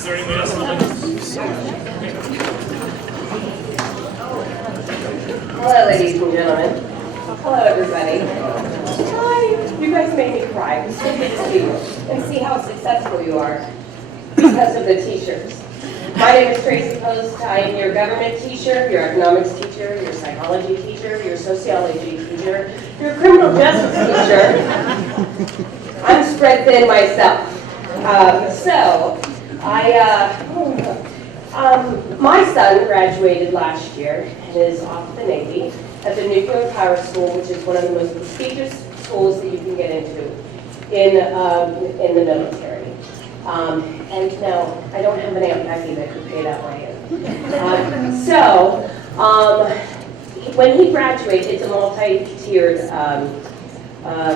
Is there anybody else? Hello, ladies and gentlemen. Hello, everybody. Hi. You guys made me cry. It's so good to see you and see how successful you are because of the t-shirts. My name is Tracy Post. I am your government teacher, your economics teacher, your psychology teacher, your sociology teacher, your criminal justice teacher. I'm spread thin myself. My son graduated last year and is off the Navy at the Nuclear Power School, which is one of the most prestigious schools that you can get into in the military. And no, I don't have an Aunt Becky that could pay that way. When he graduates, it's a multi-tiered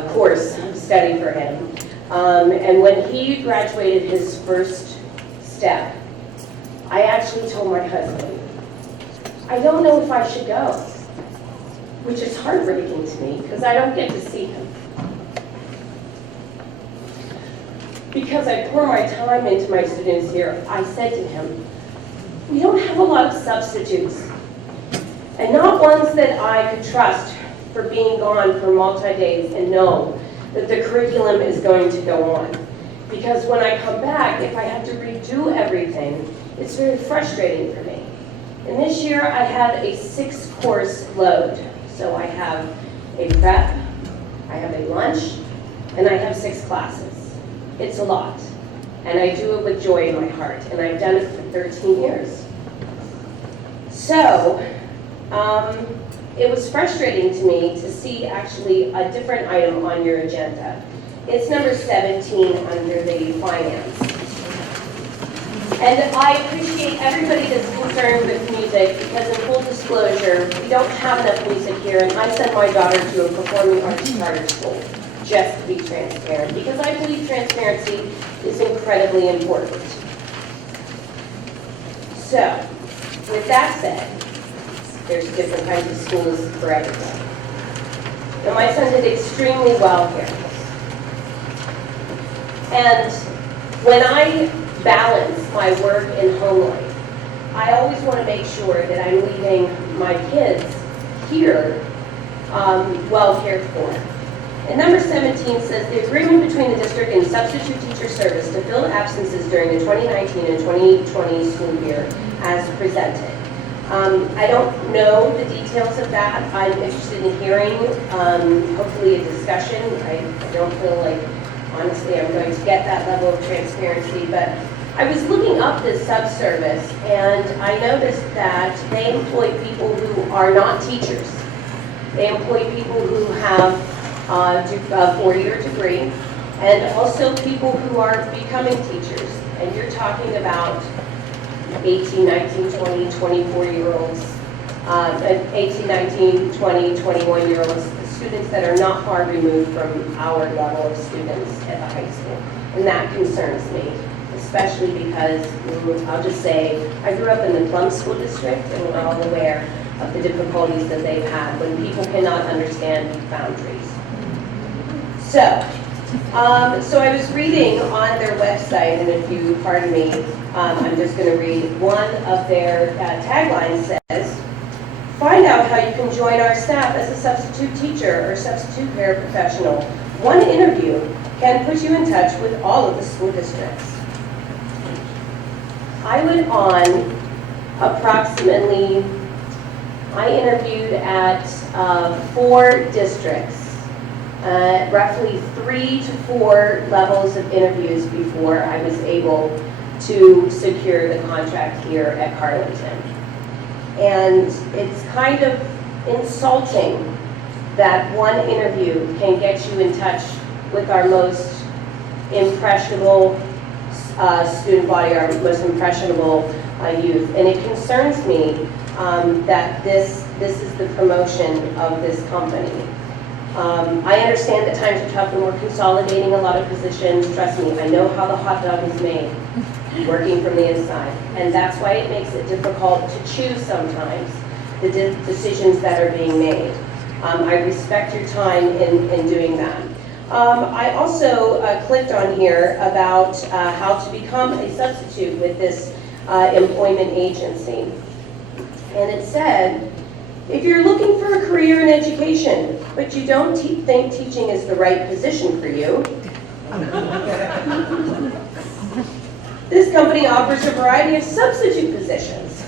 course study for him. And when he graduated his first step, I actually told my husband, I don't know if I should go, which is heartbreaking to me because I don't get to see him. Because I pour my time into my students here, I said to him, we don't have a lot of substitutes, and not ones that I could trust for being gone for multi-days and know that the curriculum is going to go on. Because when I come back, if I have to redo everything, it's very frustrating for me. And this year I had a 6-course load. So I have a prep, I have a lunch, and I have 6 classes. It's a lot. And I do it with joy in my heart. And I've done it for 13 years. So, it was frustrating to me to see actually a different item on your agenda. It's number 17 under the finance. And I appreciate everybody that's concerned with music because in full disclosure, we don't have enough music here and I sent my daughter to a performing arts charter school just to be transparent because I believe transparency is incredibly important. So, with that said, there's different kinds of schools for everyone. And my son did extremely well here. And when I balance my work and home life, I always want to make sure that I'm leaving my kids here well cared for. And number 17 says the agreement between the district and substitute teacher service to fill absences during the 2019 and 2020 school year as presented. I don't know the details of that. I'm interested in hearing, hopefully a discussion. I don't feel like, honestly, I'm going to get that level of transparency, but I was looking up this subservice and I noticed that they employ people who are not teachers. They employ people who have a 4-year degree and also people who are becoming teachers. And you're talking about 18, 19, 20, 24-year-olds, 18, 19, 20, 21-year-olds, students that are not far removed from our level of students at the high school. And that concerns me, especially because, I'll just say, I grew up in the Plum School District and we're all aware of the difficulties that they've had when people cannot understand boundaries. So I was reading on their website, and if you pardon me, I'm just going to read one of their taglines says, find out how you can join our staff as a substitute teacher or substitute paraprofessional. One interview can put you in touch with all of the school districts. I went on approximately, I interviewed at 4 districts. Roughly 3 to 4 levels of interviews before I was able to secure the contract here at Carlynton. And it's kind of insulting that one interview can get you in touch with our most impressionable student body, our most impressionable youth. And it concerns me that this is the promotion of this company. I understand that times are tough and we're consolidating a lot of positions. Trust me, I know how the hot dog is made, working from the inside. And that's why it makes it difficult to choose sometimes the decisions that are being made. I respect your time in doing that. I also clicked on here about how to become a substitute with this employment agency. And it said, if you're looking for a career in education, but you don't think teaching is the right position for you, this company offers a variety of substitute positions.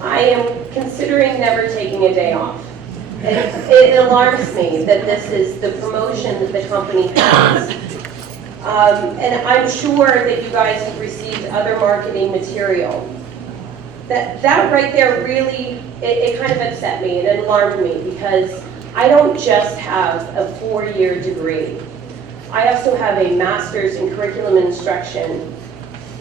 I am considering never taking a day off. It alarms me that this is the promotion that the company has. And I'm sure that you guys have received other marketing material. That right there really, it kind of upset me and it alarmed me because I don't just have a 4-year degree. I also have a master's in curriculum instruction,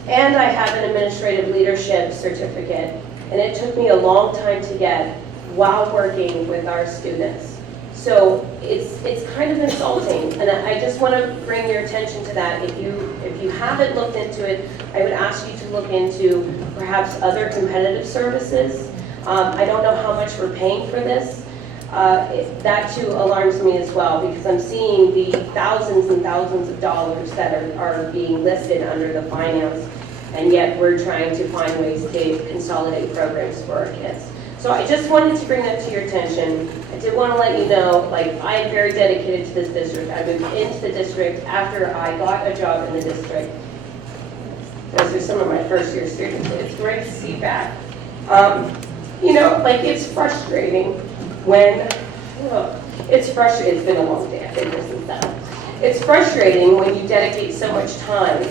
and I have an administrative leadership certificate. And it took me a long time to get while working with our students. So it's kind of insulting, and I just want to bring your attention to that. If you haven't looked into it, I would ask you to look into perhaps other competitive services. I don't know how much we're paying for this. That too alarms me as well, because I'm seeing the thousands and thousands of dollars that are being listed under the finance, and yet we're trying to find ways to consolidate programs for our kids. So I just wanted to bring that to your attention. I did want to let you know, like, I am very dedicated to this district. I moved into the district after I got a job in the district. Those are some of my first-year students, so it's great to see back. You know, like, it's frustrating when, it's frustrating, it's been a long day, I've been here since 7. It's frustrating when you dedicate so much time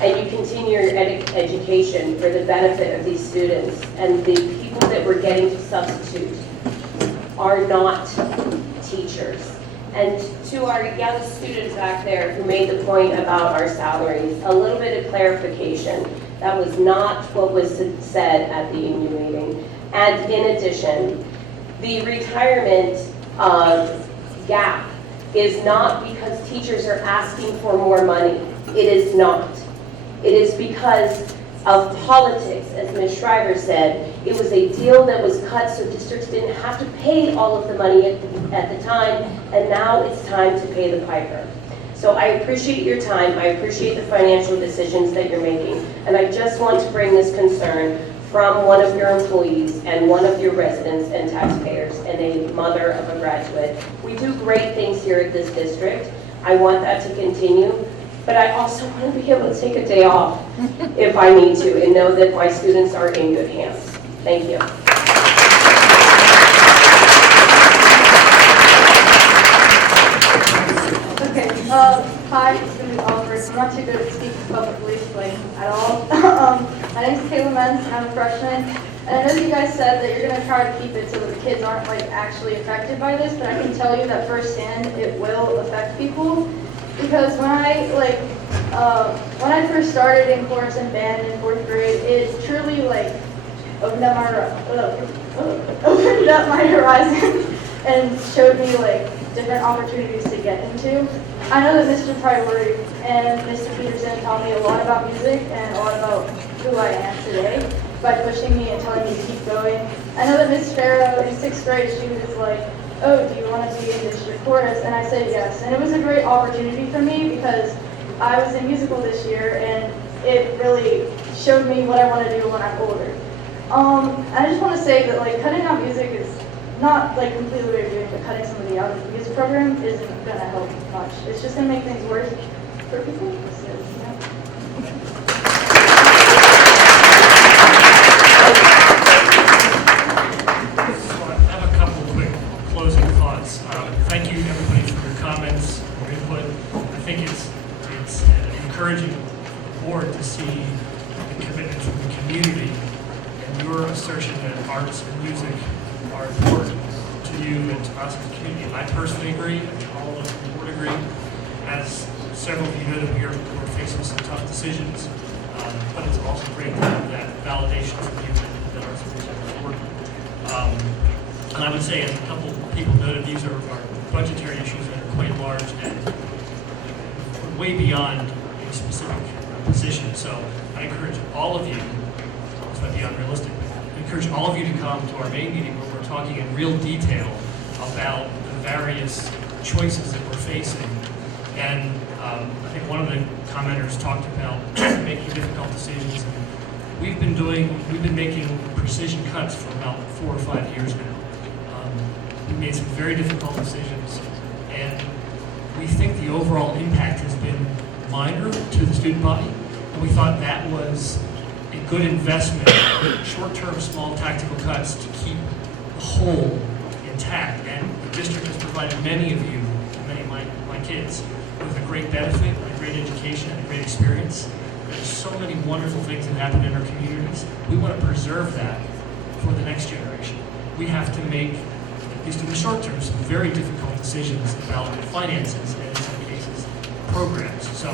and you continue your education for the benefit of these students, and the people that we're getting to substitute are not teachers. And to our young students back there who made the point about our salaries, a little bit of clarification. That was not what was said at the union meeting. And in addition, the retirement gap is not because teachers are asking for more money. It is not. It is because of politics, as Ms. Shriver said. It was a deal that was cut so districts didn't have to pay all of the money at the time, and now it's time to pay the piper. So I appreciate your time. I appreciate the financial decisions that you're making, and I just want to bring this concern from one of your employees and one of your residents and taxpayers and a mother of a graduate. We do great things here at this district. I want that to continue. But I also want to be able to take a day off if I need to and know that my students are in good hands. Thank you. Okay, hi, it's going to be Oliver. I'm not too good at speaking publicly, like, at all. My name is Kayla Menz, and I'm a freshman. And I know that you guys said that you're going to try to keep it so that the kids aren't, like, actually affected by this, but I can tell you that firsthand it will affect people. Because when I first started in chorus and band in 4th grade, it truly, like, opened up my horizon and showed me, like, different opportunities to get into. I know that Mr. Priority and Mr. Peterson taught me a lot about music and a lot about who I am today by pushing me and telling me to keep going. I know that Miss Farrow in 6th grade, she was like, oh, do you want to be in district chorus? And I said yes. And it was a great opportunity for me because I was in musical this year and it really showed me what I want to do when I'm older. I just want to say that, like, cutting out music is not, like, completely what you're doing, but cutting somebody out of the music program isn't going to help much. It's just going to make things worse for people. So, yeah. Thank you, everybody, for your comments, your input. I think it's encouraging the board to see the commitment from the community and your assertion that arts and music are important to you and to us as a community. I personally agree, and all of the board agree. As several of you know, that we're facing some tough decisions, but it's also great to have that validation from you that arts and music are important. And I would say, as a couple people noted, these are budgetary issues that are quite large and way beyond a specific position. So I encourage all of you, this might be unrealistic, but I encourage all of you to come to our main meeting where we're talking in real detail about the various choices that we're facing. And I think one of the commenters talked about making difficult decisions. And we've been making precision cuts for about 4 or 5 years now. We made some very difficult decisions, and we think the overall impact has been minor to the student body, and we thought that was a good investment, short-term, small tactical cuts to keep the whole intact. And the district has provided many of you, many of my kids, with a great benefit, a great education, and a great experience. There's so many wonderful things that happen in our communities. We want to preserve that for the next generation. We have to make, at least in the short term, some very difficult decisions about finances and, in some cases, programs. So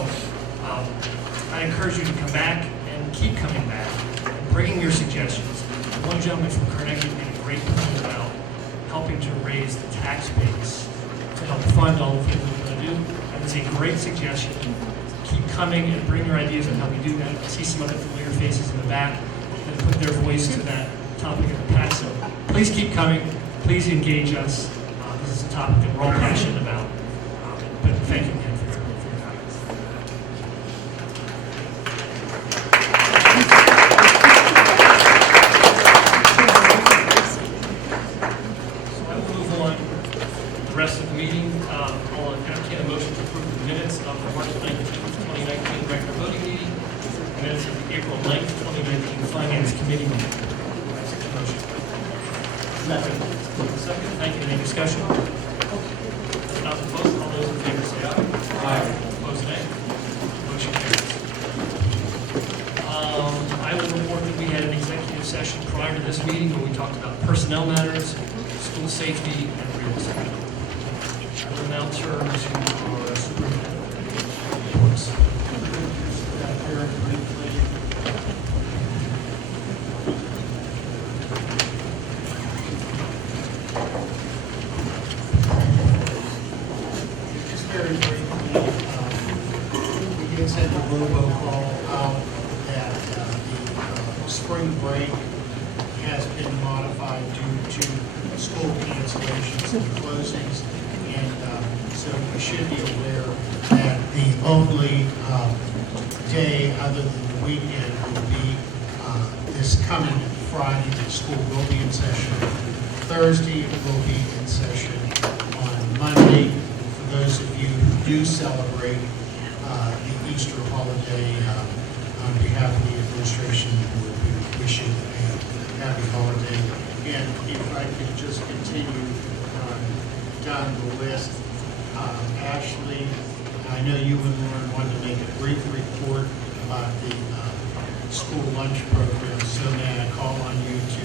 I encourage you to come back and keep coming back and bringing your suggestions. One gentleman from Carnegie made a great point about helping to raise the tax base to help fund all the things we're going to do. And it's a great suggestion. Keep coming and bring your ideas on how we do that. I see some other familiar faces in the back that put their voice to that topic in the past. So please keep coming. Please engage us. This is a topic that we're all passionate about. But thank you again for your comments. So I will move on the rest of the meeting. I'll entertain a motion to approve the minutes of the March 19th, 2019 regular voting meeting, minutes of the April 9th, 2019 Finance Committee meeting. Motion. Second. Thank you. Any discussion? If not, vote. All those in favor say aye. Aye. Opposed, nay. Motion carries. I will report that we had an executive session prior to this meeting where we talked about personnel matters, school safety, and real estate. I will now turn to our superintendent reports. Very briefly, just very briefly, we did send a robocall out that the spring break has been modified due to school cancellations and closings, and so we should be aware that the only day other than the weekend will be this coming Friday. The school will be in session. Thursday will be in session on Monday. For those of you who do celebrate the Easter holiday, on behalf of the administration, we wish you a happy holiday. And if I could just continue down the list, Ashley, I know you and Lauren wanted to make a brief report about the school lunch program, so may I call on you to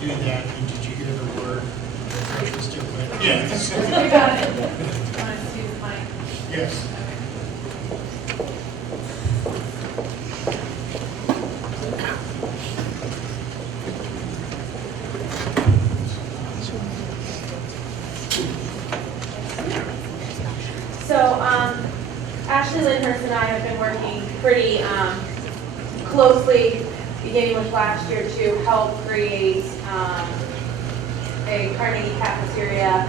do that? And did you hear the word? Fresh was still wet. Yes. You got it. Want to do mine? Yes. So, Ashley Lyndhurst and I have been working pretty closely, beginning with last year, to help create a Carnegie cafeteria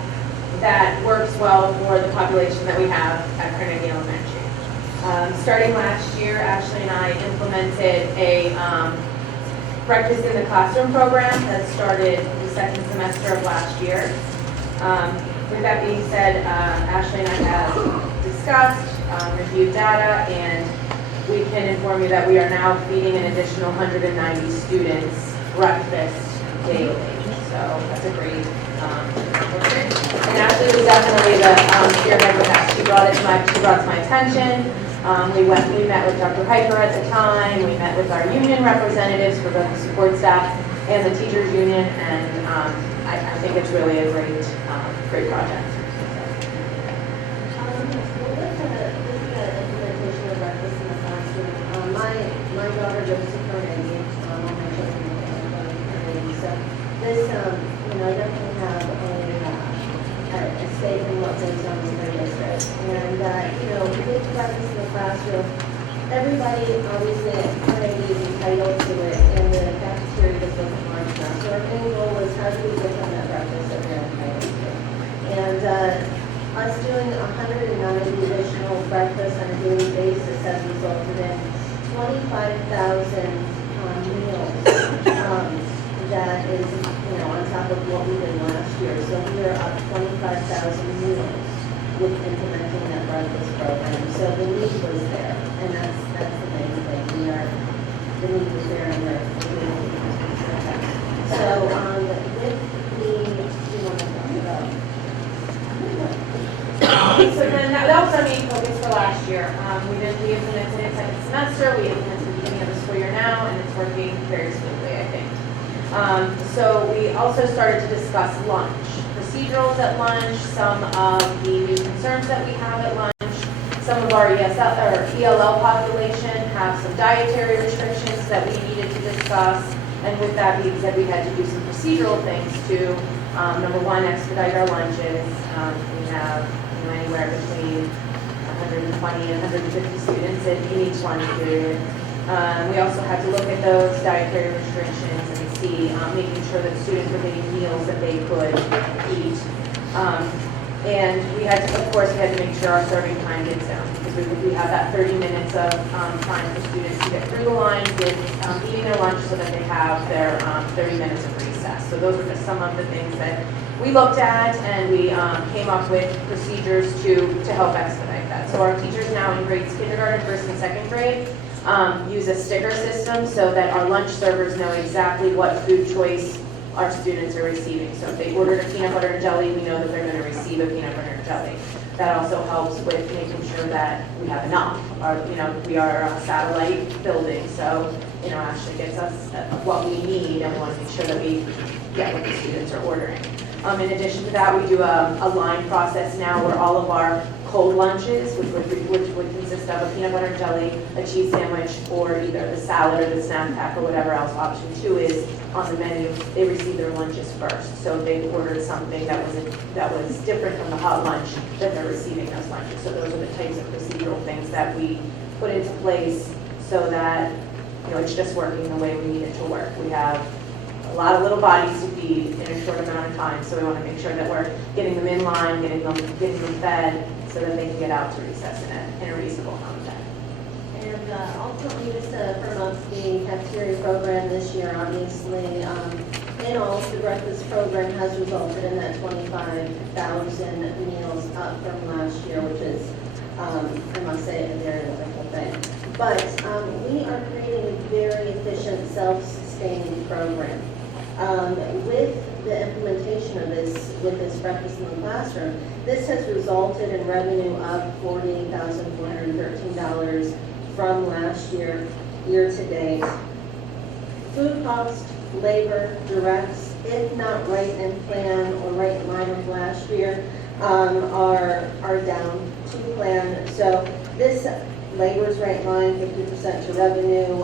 that works well for the population that we have at Carnegie Elementary. Starting last year, Ashley and I implemented a breakfast in the classroom program that started the second semester of last year. With that being said, Ashley and I have discussed, reviewed data, and we can inform you that we are now feeding an additional 190 students breakfast daily. So that's a great improvement. And Ashley was definitely the spearhead with that. She brought it to my attention. We met with Dr. Hyper at the time. We met with our union representatives for both the support staff and the teachers union, and I think it's really a great project. My daughter goes to Carnegie, all my children go to Carnegie, so this, definitely have a stake in what goes on in her district. And, we get to practice in the classroom. Everybody, obviously, at Carnegie is entitled to it, and the cafeteria just wasn't large enough. So our main goal was how do we get them that breakfast that they're entitled to? And 190 additional breakfasts on a daily basis has resulted in 25,000 meals. That is, on top of what we did last year. So we are up 25,000 meals with implementing that breakfast program. So the need was there, and that's the main thing. The need was there, and we're doing it. So with the, you want to talk about? So then that was our main focus for last year. We implemented it second semester, we implemented the beginning of the school year now, and it's working very smoothly, I think. So we also started to discuss lunch, procedurals at lunch, some of the new concerns that we have at lunch. Some of our ELL population have some dietary restrictions that we needed to discuss. And with that being said, we had to do some procedural things to, number one, expedite our lunches. We have anywhere between 120 and 150 students in each lunch period. We also had to look at those dietary restrictions and see, making sure that students were getting meals that they could eat. And we had to, of course, we had to make sure our serving time gets down, because we have that 30 minutes of time for students to get through the line, get eating their lunch so that they have their 30 minutes of recess. So those were just some of the things that we looked at, and we came up with procedures to help expedite that. So our teachers now in grades kindergarten, first and second grade use a sticker system so that our lunch servers know exactly what food choice our students are receiving. So if they ordered a peanut butter and jelly, we know that they're going to receive a peanut butter and jelly. That also helps with making sure that we have enough. We are a satellite building, so Ashley gets us what we need, and we want to make sure that we get what the students are ordering. In addition to that, we do a line process now where all of our cold lunches, which would consist of a peanut butter and jelly, a cheese sandwich, or either the salad or the snack pack or whatever else option 2 is on the menu, they receive their lunches first. So if they ordered something that was different from the hot lunch, then they're receiving those lunches. So those are the types of procedural things that we put into place so that it's just working the way we need it to work. We have a lot of little bodies to feed in a short amount of time, so we want to make sure that we're getting them in line, getting them fed, so that they can get out to recess in a reasonable amount of time. And ultimately, this promotes the cafeteria program this year, obviously. In all, the breakfast program has resulted in that 25,000 meals up from last year, which is, I must say, a very wonderful thing. But we are creating a very efficient, self-sustaining program. With the implementation of this, with this breakfast in the classroom, this has resulted in revenue of $48,413 from last year, year to date. Food cost, labor, directs, if not right in plan or right in line with last year, are down to plan. So this labor is right in line, 50% to revenue.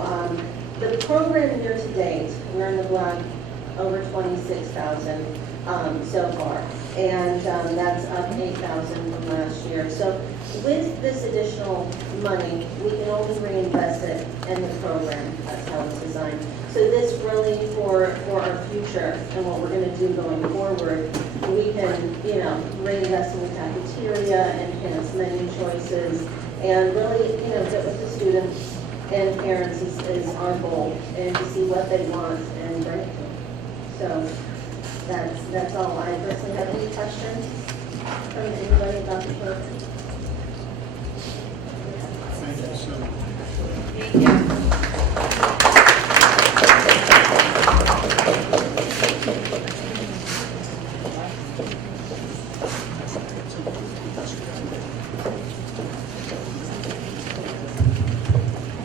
The program year to date, we're in the black, over 26,000 so far, and that's up 8,000 from last year. So with this additional money, we can only reinvest it in the program. That's how it's designed. So this really for our future and what we're going to do going forward, we can reinvest in the cafeteria, enhance menu choices, and really get with the students and parents is our goal, and to see what they want and bring it to them. So that's all. I personally have any questions from anybody about the program? Thank you so much. Thank you.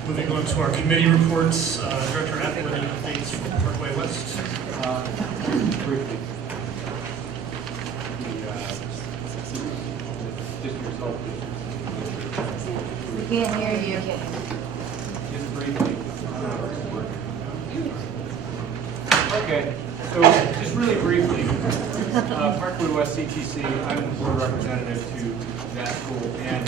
Moving on to our committee reports, Director Apple, any updates from Parkway West? Briefly. Just result. We can't hear you. Just briefly. Okay, so just really briefly, Parkway West CTC, I'm the board representative to that school, and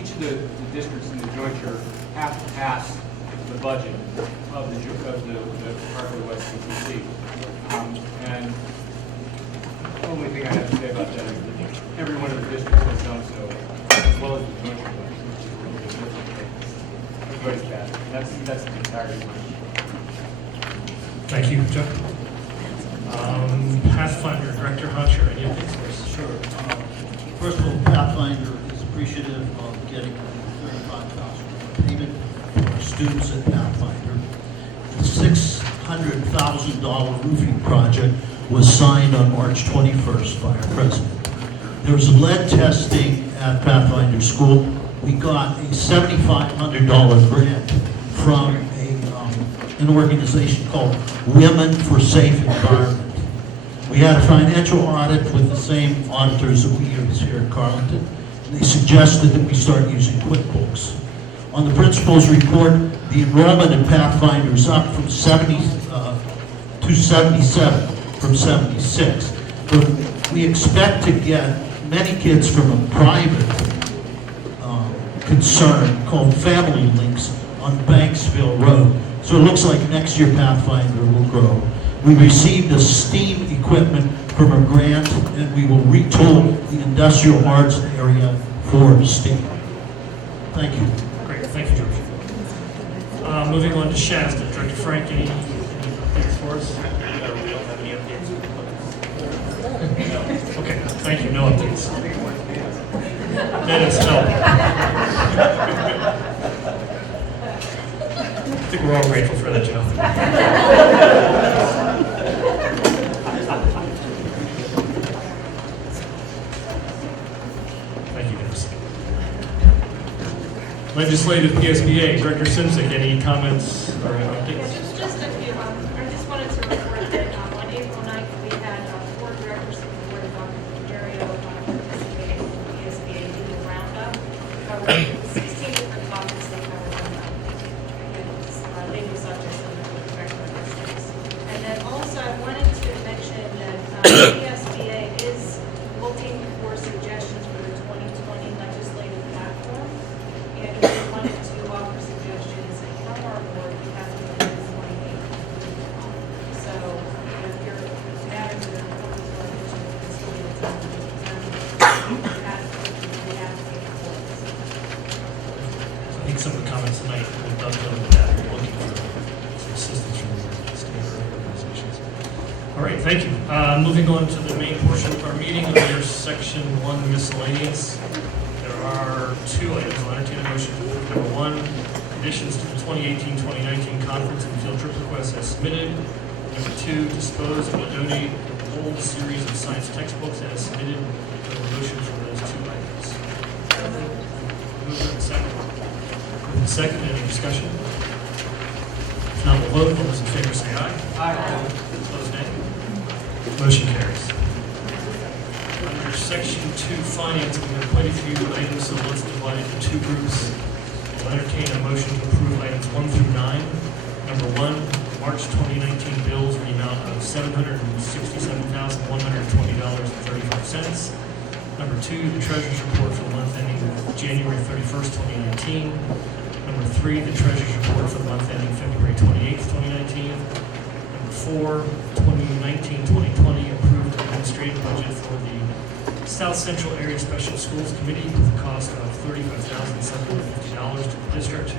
each of the districts in the jointure have to pass the budget of the Parkway West CTC. And the only thing I have to say about that is that everyone in the district has done so, as well as the motion. Everybody's got it. That's the entirety of my. Thank you, Joe. Pathfinder, Director Hunter, any updates for us? Sure. First of all, Pathfinder is appreciative of getting $35,000 payment for our students at Pathfinder. The $600,000 roofing project was signed on March 21st by our president. There was lead testing at Pathfinder School. We got a $7,500 grant from an organization called Women for Safe Environment. We had a financial audit with the same auditors that we use here at Carlynton, and they suggested that we start using QuickBooks. On the principal's report, the enrollment in Pathfinder is up from 70 to 77 from 76. But we expect to get many kids from a private concern called Family Links on Banksville Road. So it looks like next year Pathfinder will grow. We received a STEAM equipment from a grant, and we will retool the industrial arts area for STEAM. Thank you. Great, thank you, George. Moving on to Shasta, Director Frank, any updates for us? We don't have any updates. Okay, thank you, no updates. Dennis, no. I think we're all grateful for that, Joe. Thank you, Dennis. Legislative PSBA, Director Simzik, any comments or updates? Just a few. I just wanted to report that on April 9th, we had 4 directors from the Board of Ontario participating in the PSBA Legal Roundup, covering 16 different topics. They covered legal subjects and the director of business. And then also, I wanted to mention that PSBA is looking for suggestions for the 2020 legislative platform. And we wanted to offer suggestions from our board, we have to do this 28. So if you're matters that are important to our vision, it's really the time to we have to take forward. I think some of the comments tonight will dovetail with that. We're looking for some assistance from the state organizations. All right, thank you. Moving on to the main portion of our meeting, under Section 1 miscellaneous. There are 2 items. I'll entertain a motion to approve. Number 1, additions to the 2018-2019 conference and field trip requests as submitted. Number 2, dispose or donate an old series of science textbooks as submitted. Do I have a motion for those 2 items? Moved and second. Moved and second. Any discussion? If not, we'll vote. All those in favor say aye. Aye. Opposed, nay. Motion carries. Under Section 2 Finance, we have quite a few items, so let's divide it into 2 groups. I'll entertain a motion to approve items 1 through 9. Number 1, March 2019 bills in the amount of $767,120.35. Number 2, the treasurer's report for the month ending January 31st, 2019. Number 3, the treasurer's report for the month ending February 28th, 2019. Number 4, 2019-2020 approved administrative budget for the South Central Area Special Schools Committee with a cost of $35,750 to the district.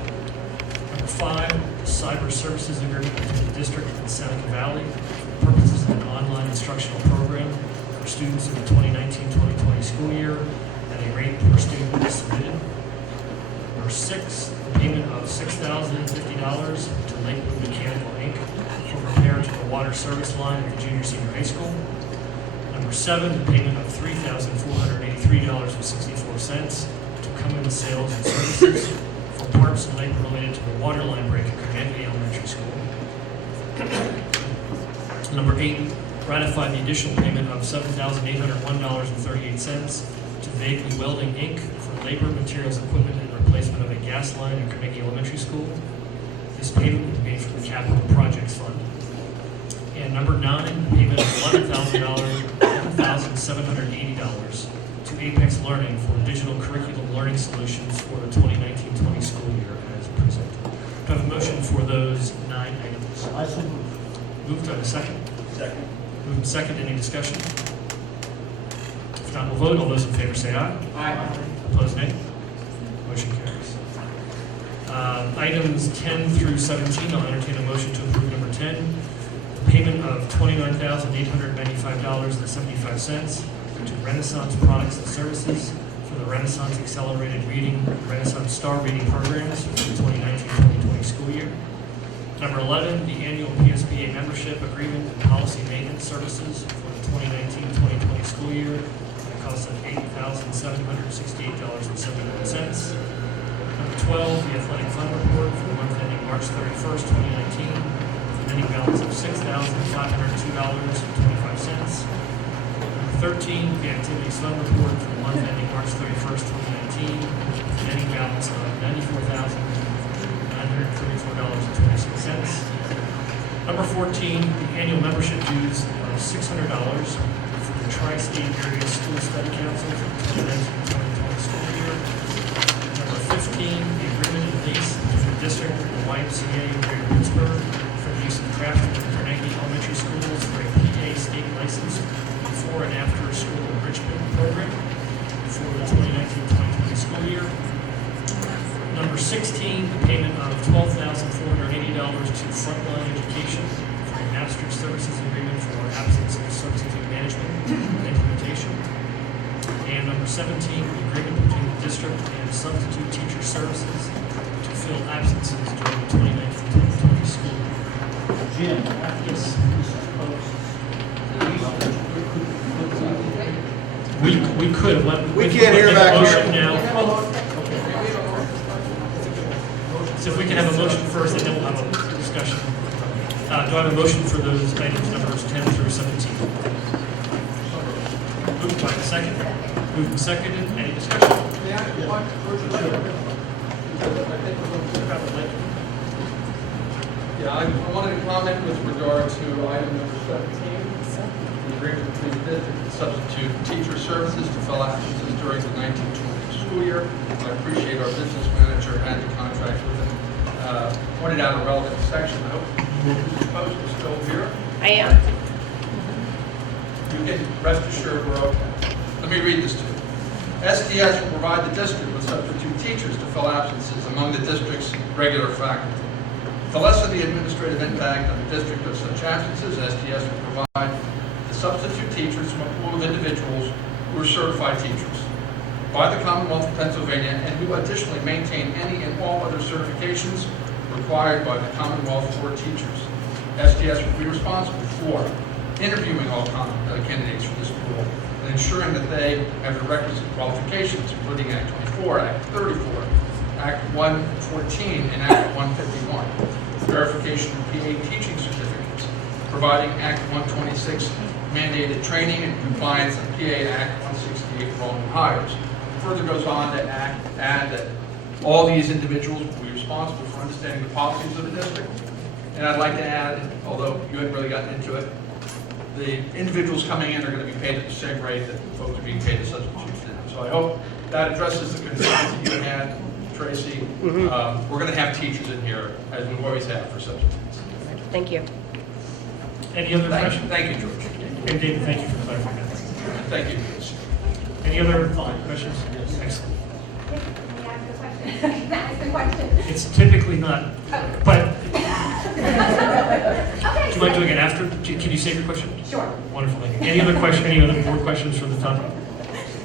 Number 5, the cyber services agreement between the district and Seneca Valley for purposes of an online instructional program for students in the 2019-2020 school year at a rate per student as submitted. Number 6, the payment of $6,050 to Lakewood Mechanical Inc. for repair to the water service line at the junior senior high school. Number 7, the payment of $3,483.64 to Cummins Sales and Services for parts and labor related to the water line break at Carlynton Elementary School. Number 8, ratify the additional payment of $7,801.38 to Vaguely Welding Inc. for labor, materials, equipment, and replacement of a gas line at Carnegie Elementary School. This payment will be made from the Capital Projects Fund. And number 9, payment of $11,780 to Apex Learning for digital curriculum learning solutions for the 2019-20 school year as presented. Do I have a motion for those 9 items? I so move. Moved. Do I have a second? Second. Moved and second. Any discussion? If If not, we'll vote. All those in favor say aye. Aye. Opposed, nay. Motion carries. Items 10 through 17, I'll entertain a motion to approve number 10. The payment of $29,895.75 to Renaissance Products and Services for the Renaissance Accelerated Reading, Renaissance Star Reading Programs for the 2019-2020 school year. Number 11, the annual PSBA membership agreement and policy maintenance services for the 2019-2020 school year at a cost of $8,768.71. Number 12, the athletic fund report for the month ending March 31st, 2019, with an ending balance of $6,502.25. Number 13, the activities fund report for the month ending March 31st, 2019, with an ending balance of $94,934.26. Number 14, the annual membership dues of $600 for the Tri-State Area School Study Council for the 2019-2020 school year. Number 15, the agreement in lease between the district and the YMCA of Greater Pittsburgh for the use of Crafton and Carnegie Elementary Schools for a PA state license before and after school enrichment program for the 2019-2020 school year. Number 16, the payment of $12,480 to Frontline Education for a Master Services Agreement for absence of substitute management and implementation. And number 17, the agreement between the district and substitute teacher services to fill absences during the 2019-2020 school year. Jim, Yes. Mrs. We could. We can't hear back here. Now. So if we can have a motion first, and then we'll have a discussion. Do I have a motion for those items numbers 10 through 17? Moved by the second. Moved and seconded. Any discussion? Yeah, I wanted to comment with regard to item number 17, the agreement between the district and substitute teacher services to fill absences during the 1920 school year. I appreciate our business manager had the contract with him, pointed out a relevant section. I hope Mrs. Post is still here. I am. You can rest assured we're okay. Let me read this to you. SDS will provide the district with substitute teachers to fill absences among the district's regular faculty. To lessen the administrative impact on the district of such absences, SDS will provide the substitute teachers from a pool of individuals who are certified teachers by the Commonwealth of Pennsylvania and who additionally maintain any and all other certifications required by the Commonwealth for teachers. SDS will be responsible for interviewing all candidates for this pool and ensuring that they have the requisite qualifications, including Act 24, Act 34, Act 114, and Act 151. Verification of PA teaching certificates, providing Act 126 mandated training and compliance of PA Act 168 for all new hires. Further goes on to add that all these individuals will be responsible for understanding the policies of the district. And I'd like to add, although you haven't really gotten into it, the individuals coming in are going to be paid at the same rate that folks are being paid as substitutes now. So I hope that addresses the concerns that you had, Tracy. We're going to have teachers in here, as we always have for substitutes. Thank you. Any other questions? Thank you, George. And David, thank you for clarifying that. Thank you. Any other questions? Excellent. Can I ask a question? It's typically not, but Okay. do you mind doing it after? Can you save your question? Sure. Wonderful, thank you. Any other board questions from the topic?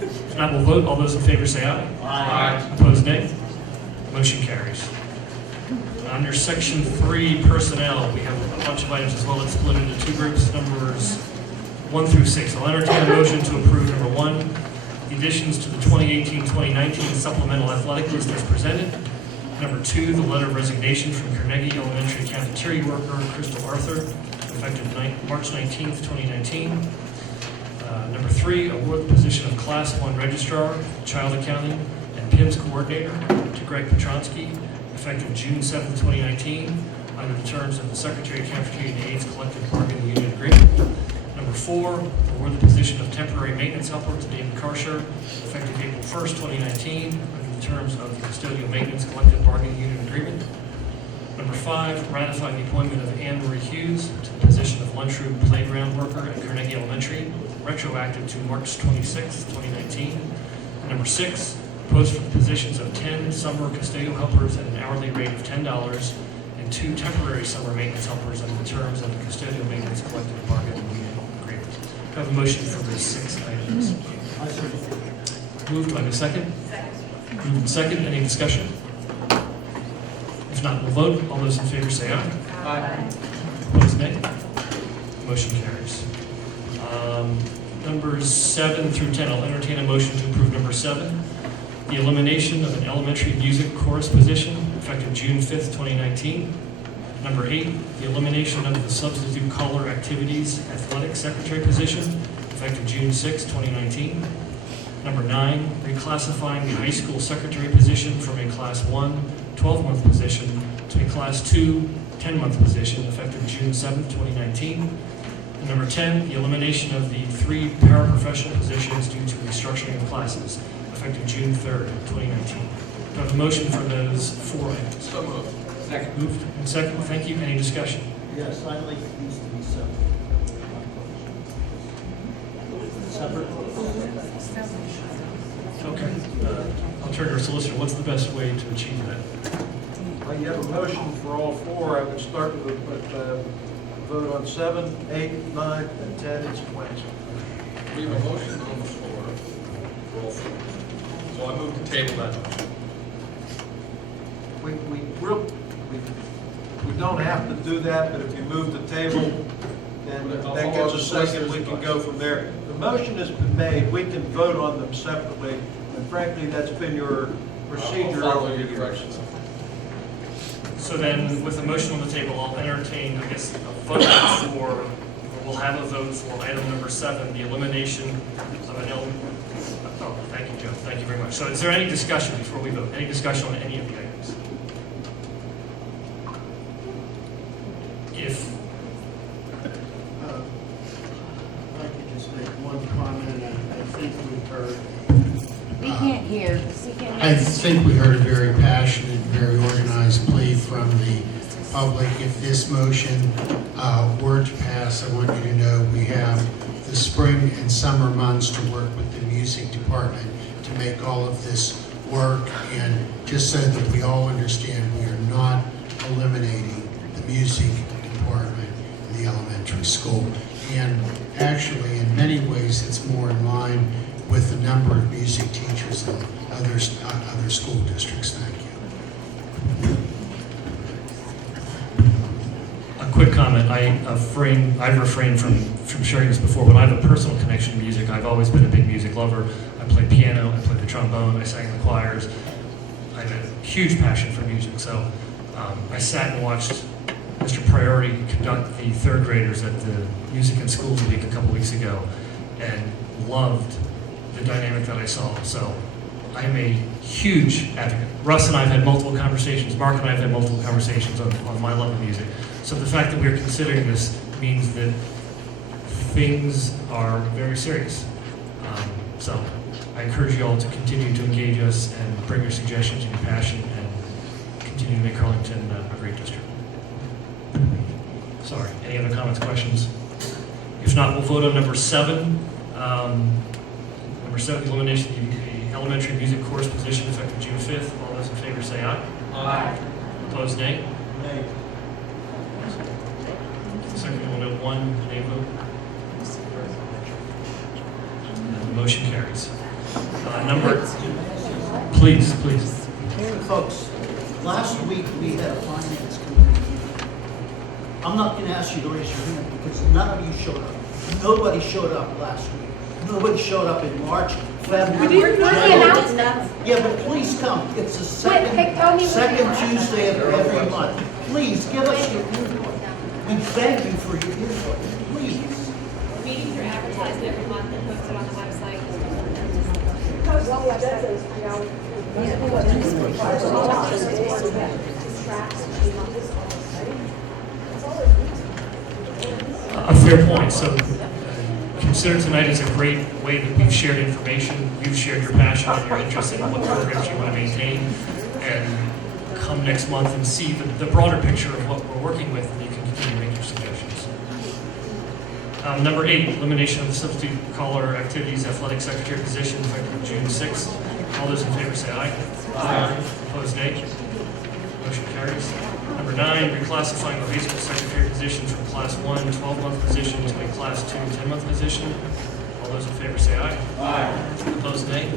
If not, we'll vote. All those in favor say aye. Aye. Opposed, nay. Motion carries. Under Section 3, Personnel, we have a bunch of items as well. Let's split into two groups, numbers 1 through 6. I'll entertain a motion to approve number 1, the additions to the 2018-2019 supplemental athletic list as presented. Number 2, the letter of resignation from Carnegie Elementary cafeteria worker Crystal Arthur, effective March 19th, 2019. Number 3, award the position of Class 1 Registrar, Child Accounting, and PIMS Coordinator to Greg Petronsky, effective June 7th, 2019, under the terms of the Secretary of Cafeteria and Aides Collective Bargaining Union Agreement. Number 4, award the position of Temporary Maintenance Helper to David Karsher, effective April 1st, 2019, under the terms of the Custodial Maintenance Collective Bargaining Union Agreement. Number 5, ratify the appointment of Anne Marie Hughes to the position of Lunchroom Playground Worker at Carnegie Elementary, retroactive to March 26, 2019. Number 6, post for the positions of 10 summer custodial helpers at an hourly rate of $10 and 2 temporary summer maintenance helpers under the terms of the custodial maintenance collective bargaining agreement. Do I have a motion for the 6 items? Moved. Do I have a second? Moved and second. Any discussion? If not, we'll vote. All those in favor say aye. Aye. Opposed, nay. Motion carries. Numbers 7 through 10, I'll entertain a motion to approve number 7, the elimination of an elementary music chorus position effective June 5th, 2019. Number 8, the elimination of the substitute caller activities athletic secretary position effective June 6th, 2019. Number 9, reclassifying the high school secretary position from a Class 1 12-month position to a Class 2 10-month position effective June 7th, 2019. And number 10, the elimination of the 3 paraprofessional positions due to restructuring of classes effective June 3rd, 2019. Do I have a motion for those 4 items? So moved. Second. Moved and second. Thank you. Any discussion? Yes, I'd like these to be separate. Separate? Okay. I'll turn to our solicitor. What's the best way to achieve that? Well, you have a motion for all 4. I would start with a vote on 7, 8, 9, and 10 in sequence. We have a motion on the floor for all 4. So I move to table that motion. We don't have to do that, but if you move the table, then that gives a second, we can go from there. The motion has been made, we can vote on them separately, and frankly, that's been your procedure. I'll follow your directions. So then, with the motion on the table, I'll entertain, I guess, a vote for, or we'll have a vote for item number 7, the elimination of an element. Oh, thank you, Joe. Thank you very much. So is there any discussion before we vote? Any discussion on any of the items? If, If I could just make one comment, I think we've heard. We can't hear. We can't I hear. think we heard a very passionate, very organized plea from the public. If this motion were to pass, I want you to know we have the spring and summer months to work with the music department to make all of this work. And just so that we all understand, we are not eliminating the music department in the elementary school. And actually, in many ways, it's more in line with the number of music teachers in other school districts. Thank you. a quick comment, I've refrained from sharing this before, but I have a personal connection to music. I've always been a big music lover. I played piano, I played the trombone, I sang in the choirs. I have a huge passion for music, so I sat and watched Mr. Priority conduct the 3rd graders at the Music in Schools Week a couple weeks ago, and loved the dynamic that I saw. So I'm a huge advocate. Russ and I have had multiple conversations, Mark and I have had multiple conversations on my love of music. So the fact that we're considering this means that things are very serious. So I encourage you all to continue to engage us and bring your suggestions and your passion and continue to make Carlynton a great district. Sorry, any other comments, questions? If not, we'll vote on number 7. Number 7, the elimination of the elementary music course position effective June 5th. All those in favor say aye. Aye. Opposed, nay. Nay. Second, we'll note 1 nay vote. And the motion carries. Please. Folks, last week we had a finance committee meeting. I'm not going to ask you to raise your hand because none of you showed up. Nobody showed up last week. Nobody showed up in March, February. January. Yeah, but please come. It's the second Tuesday of every month. Please give us your input. We beg you for your input. Please. Meetings are advertised every month and posted on the website. A fair point. So consider tonight as a great way that we've shared information, you've shared your passion and your interest in what programs you want to maintain, and come next month and see the broader picture of what we're working with, and you can continue to make your suggestions. Number 8, elimination of the substitute caller activities athletic secretary position effective June 6th. All those in favor say aye. Aye. Opposed, nay. Motion carries. Number 9, reclassifying the high school secretary position from Class 1 12-month position to a Class 2 10-month position. All those in favor say aye. Aye. Opposed, nay.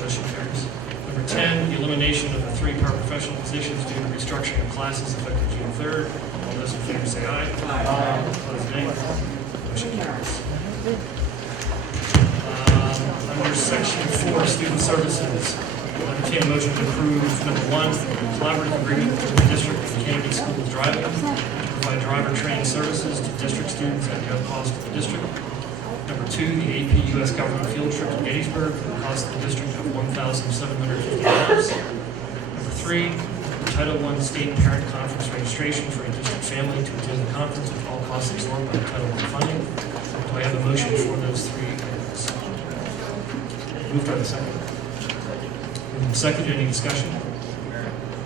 Motion carries. Number 10, the elimination of the 3 paraprofessional positions due to restructuring of classes effective June 3rd. All those in favor say aye. Aye. Opposed, nay. Motion carries. Under Section 4, Student Services, I'll entertain a motion to approve, number 1, collaborative agreement between the district and Kennedy Schools Driving to provide driver training services to district students at no cost to the district. Number 2, the AP U.S. Government Field Trip to Gettysburg for the cost of the district of $1,750. Number 3, the Title I State Parent Conference registration for a district family to attend the conference with all costs absorbed by Title I funding. Do I have a motion for those 3 items? Moved by the second. Moved and second, any discussion?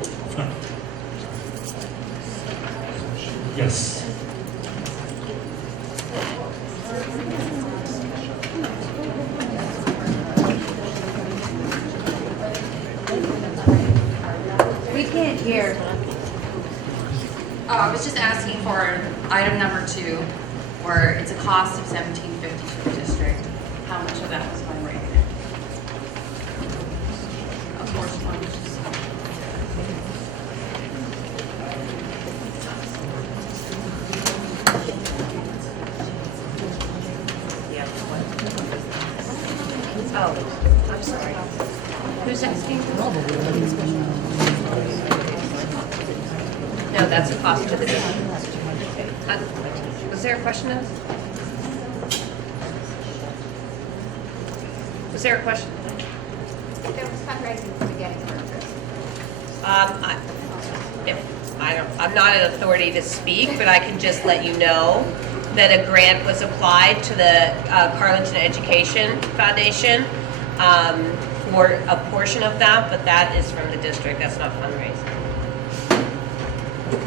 If not. Yes. We can't hear. I was just asking for item number 2, where it's a cost of $1,750 for the district. How much of that was fundraising? Of course, Oh, I'm sorry. Who's asking? No, that's the cost to the district. Was there a question asked? Was there a question? There was fundraising for the Gettysburg trip. I'm not an authority to speak, but I can just let you know that a grant was applied to the Carlynton Education Foundation for a portion of that, but that is from the district. That's not fundraising.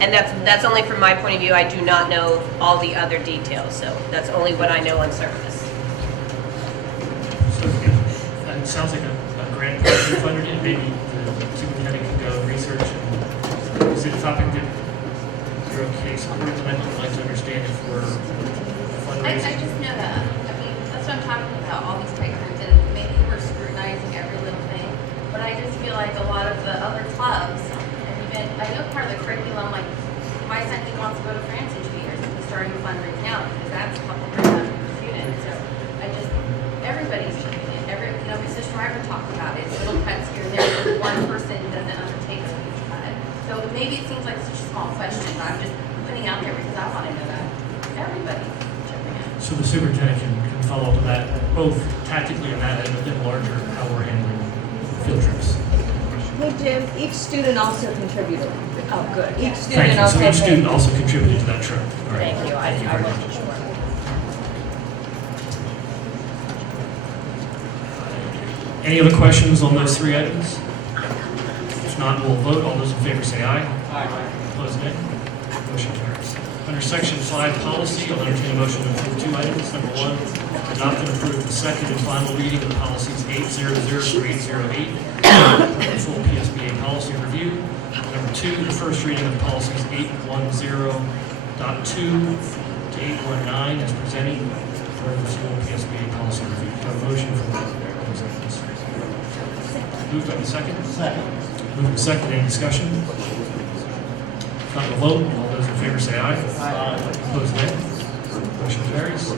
And that's only from my point of view. I do not know all the other details, so that's only what I know on surface. So it sounds like a grant that you funded it. Maybe the superintendent can go research and is it a topic that you're okay supporting tonight? I'd like to understand if we're fundraising. I just know that. I mean, that's what I'm talking about, all these patrons, and maybe we're scrutinizing every little thing, but I just feel like a lot of the other clubs, and even, I know part of the curriculum, like, my son, he wants to go to France in 2 years, and he's starting to fundraise now, because that's a couple $100,000 per student, so everybody's chipping in, Mrs. Schreiber talked about it, little cuts here and there, but one person doesn't undertake a huge cut. So maybe it seems like such a small question, but I'm just putting out there because I want to know that everybody's chipping in. So the superintendent can follow up with that, both tactically and that, and a bit larger, how we're handling field trips. Hey, Jim, each student also contributed. Oh, good. Each Thank student you. also So each paid. student also contributed to that trip. All right. Thank you. I very wasn't much. sure. Any other questions on those 3 items? If not, we'll vote. All those in favor say aye. Aye. Opposed, nay. Motion carries. Under Section 5 Policy, I'll entertain a motion to approve 2 items. Number 1, adopt and approve the second and final reading of policies 800 through 808, the full PSBA policy review. Number 2, the first reading of policies 810.2 to 819 as presented for the full PSBA policy review. Do I have a motion for those items? Moved by the second? Second. Moved and second, any discussion? If not, we'll vote. All those in favor say aye. Aye. Opposed, nay. Motion carries.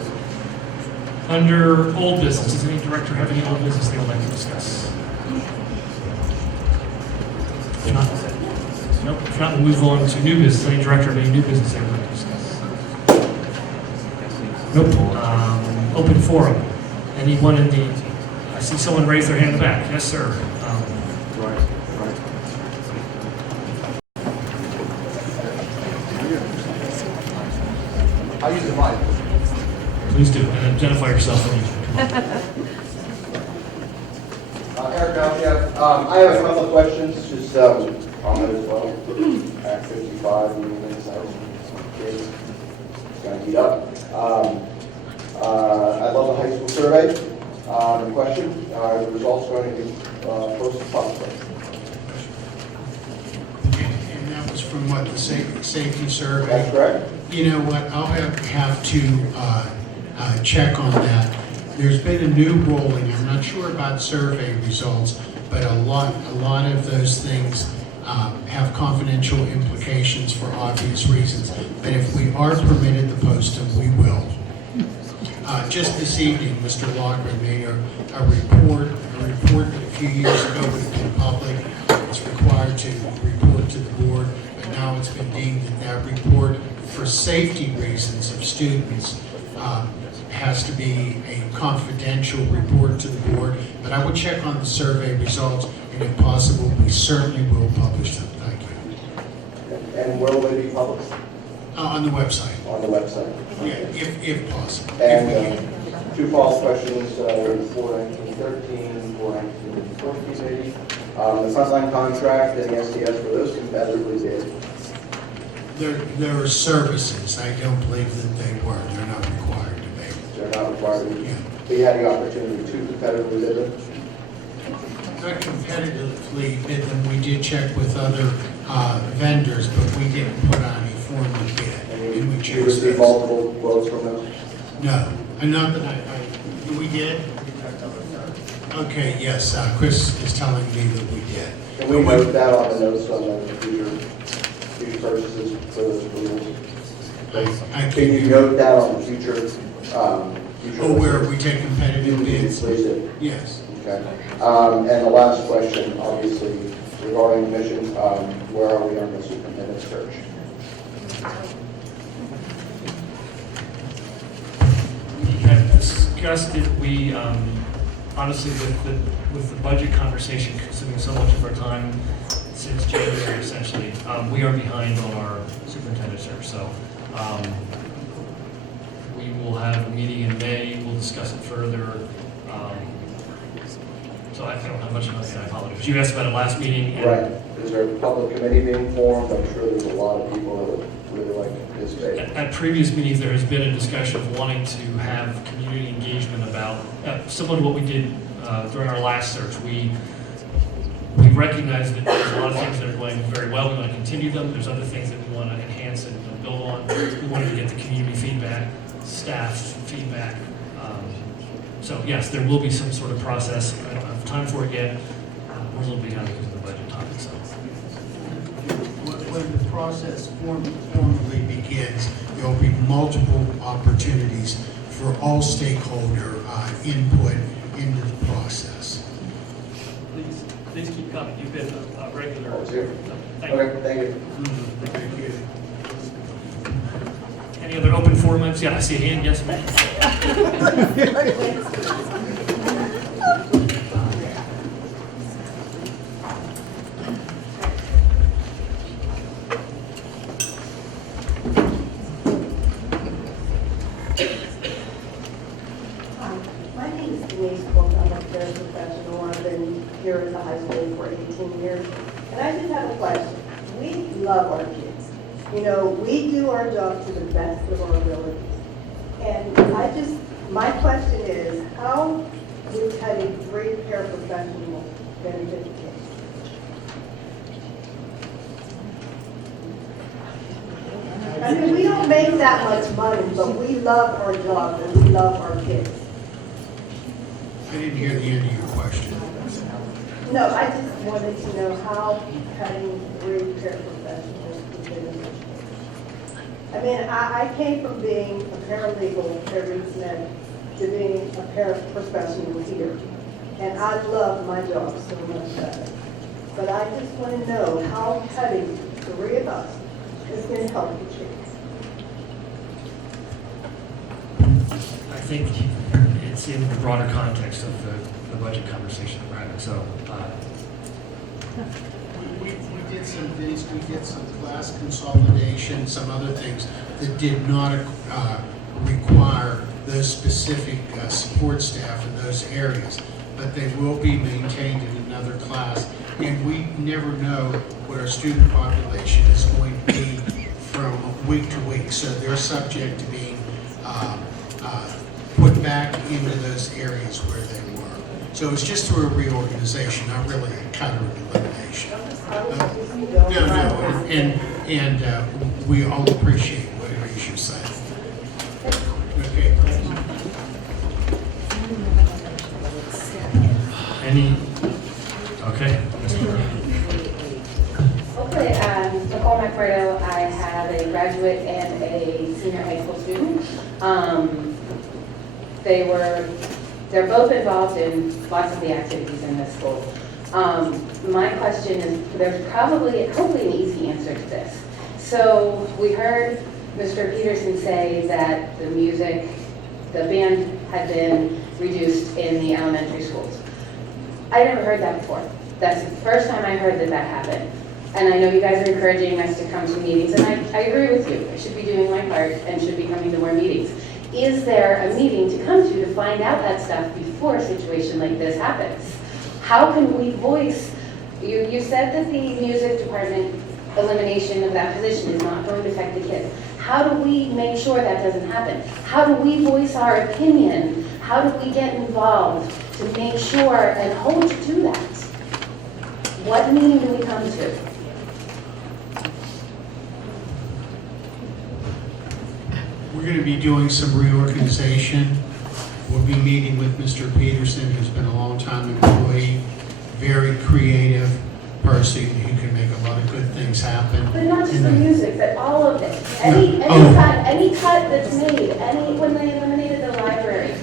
Under old business, does any director have any old business they would like to discuss? If not, nope. If not, we'll move on to new business. Any director have any new business they would like to discuss? Nope. Open forum. Anyone in the, I see someone raise their hand in the back. Yes, sir. I'll use the mic. Please do, and identify yourself when you Eric Malkief. I have a couple of questions, just comment as well. Act 55, kids, it's going to heat up. I love the high school survey. In question, are the results going to be posted publicly? And that was from what, the safety survey? That's correct. You know what, I'll have to check on that. There's been a new ruling, I'm not sure about survey results, but a lot of those things have confidential implications for obvious reasons. But if we are permitted to post them, we will. Just this evening, Mr. Lockwood made a report that a few years ago would have been public. It's required to report to the board, but now it's been deemed that that report, for safety reasons of students, has to be a confidential report to the board. But I would check on the survey results, and if possible, we certainly will publish them. Thank you. And where will they be published? On the website. On the website. Yeah, if possible. And two follow-up questions, 41913, 41914 maybe. The frontline contract and the SDS, were those competitively bid? There are services. I don't believe that they were. They're not required to be. They're not required to be. Yeah. But you had the opportunity to competitively bid them? Not competitively bid them. We did check with other vendors, but we didn't put on a formal bid. And we You chose received those. multiple quotes from those? No, and not that we did? Okay, yes, Chris is telling me that we did. Can we note that on the notes on the future purchases for those approvals? Can you note that on the future? Oh, where we take competitive bids? Please do. Yes. Okay. And the last question, obviously, regarding admissions, where are we on the superintendent search? We have discussed it, we, honestly, with the budget conversation consuming so much of our time since January, essentially, we are behind on our superintendent search, so we will have a meeting in May, we'll discuss it further. So I don't have much of an I apologize. But you asked about it last meeting. And Right. Is there a public committee being formed? I'm sure there's a lot of people that would really like to participate. At previous meetings, there has been a discussion of wanting to have community engagement about, similar to what we did during our last search. We recognize that there's a lot of things that are going very well. We want to continue them. There's other things that we want to enhance and build on. We wanted to get the community feedback, staff feedback. So yes, there will be some sort of process. I don't have time for it yet. We're a little behind because of the budget topic. So When the process formally begins, there will be multiple opportunities for all stakeholder input into the process. please keep coming. You've been a regular. Oh, it's here. Thank you. Okay, thank you. Thank you. Any other open forums? Yeah, I see a hand. Yes, ma'am. My name is Denise Cook. I'm a paraprofessional. I've been here at the high school for 18 years. And I just have a question. We love our kids. You know, we do our job to the best of our abilities. And my question is, how would having 3 paraprofessionals benefit the kids? I mean, we don't make that much money, but we love our job and we love our kids. I didn't hear the end of your question. No, I just wanted to know how having 3 paraprofessionals would benefit. I mean, I came from being a paralegal at Reed Smith to being a paraprofessional here. And I love my job so much better. But I just want to know how having 3 of us is going to help the kids. I think it's in the broader context of the budget conversation that we're having. So, We did some things, we did some class consolidation, some other things that did not require those specific support staff in those areas, but they will be maintained in another class. And we never know what our student population is going to be from week to week, so they're subject to being going back into those areas where they were. So it's just through a reorganization, not really a cut or elimination. No, and we all appreciate what it is you say. Okay. Any, okay, Mr. Okay, Nicole McMurdo, I have a graduate and a senior high school student. They're both involved in lots of the activities in this school. My question is, there's probably, hopefully an easy answer to this. So we heard Mr. Peterson say that the music, the band had been reduced in the elementary schools. I never heard that before. That's the first time I heard that that happened. And I know you guys are encouraging us to come to meetings, and I agree with you. I should be doing my part and should be coming to more meetings. Is there a meeting to come to find out that stuff before a situation like this happens? How can we voice, you said that the music department elimination of that position is not going to affect the kids. How do we make sure that doesn't happen? How do we voice our opinion? How do we get involved to make sure and hold you to that? What meeting do we come to? We're going to be doing some reorganization. We'll be meeting with Mr. Peterson, who's been a long-time employee, very creative person who can make a lot of good things happen. But not just the music, but all of it. Any cut that's made, when they eliminated the library,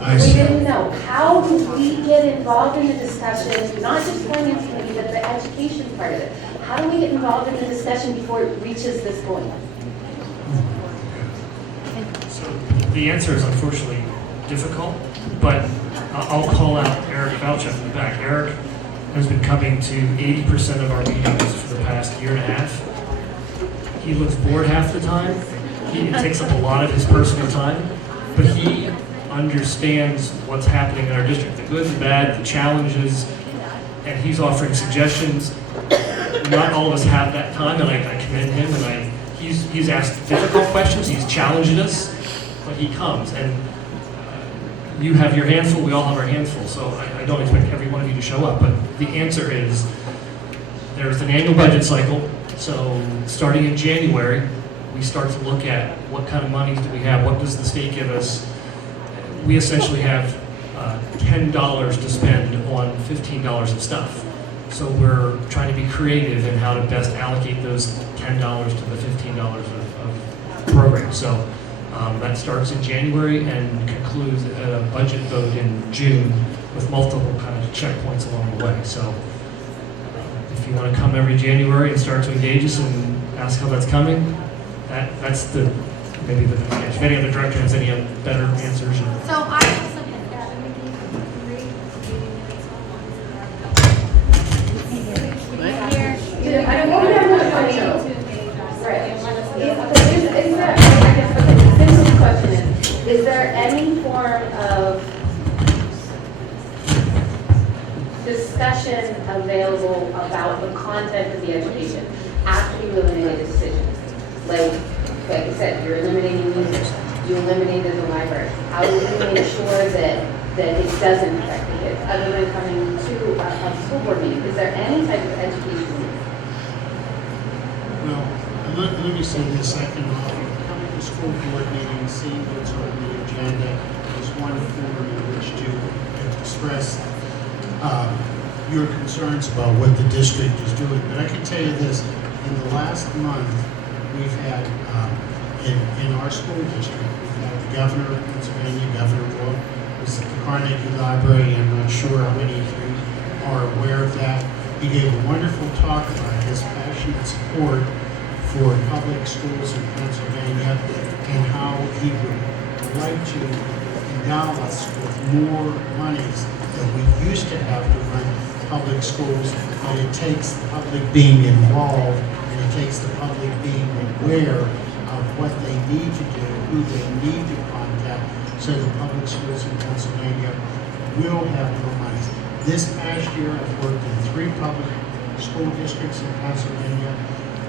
I we see. didn't know. How do we get involved in the discussion, not just finance committee, but the education part of it? How do we get involved in the discussion before it reaches this point? So the answer is unfortunately difficult, but I'll call out Eric Falchuk in the back. Eric has been coming to 80% of our meetings for the past year and a half. He looks bored half the time. It takes up a lot of his personal time, but he understands what's happening in our district, the good, the bad, the challenges, and he's offering suggestions. Not all of us have that time, and I commend him, and he's asked difficult questions, he's challenged us, but he comes, and you have your hands full, we all have our hands full, so I don't expect every one of you to show up, but the answer is, there's an annual budget cycle, so starting in January, we start to look at what kind of monies do we have, what does the state give us. We essentially have $10 to spend on $15 of stuff. So we're trying to be creative in how to best allocate those $10 to the $15 of program. So that starts in January and concludes a budget vote in June with multiple kind of checkpoints along the way. So if you want to come every January and start to engage us and ask how that's coming, that's the maybe the if any other director has any better answers. So I also Is there any form of discussion available about the content of the education after you eliminate a decision? Like I said, you're eliminating music, you eliminated the library. How do we make sure that it doesn't affect the kids, other than coming to a school board meeting? Is there any type of education? Well, let me say this, I can come to the school board meeting, see what's on the agenda, is one forum in which to express your concerns about what the district is doing. But I can tell you this, in the last month, we've had, in our school district, we've had the governor of Pennsylvania, Governor Wolf, was at the Carnegie Library. I'm not sure how many of you are aware of that. He gave a wonderful talk about his passionate support for public schools in Pennsylvania and how he would like to endow us with more monies that we used to have to run public schools, but it takes the public being involved and it takes the public being aware of what they need to do, who they need to contact, so the public schools in Pennsylvania will have more monies. This past year, I've worked in 3 public school districts in Pennsylvania.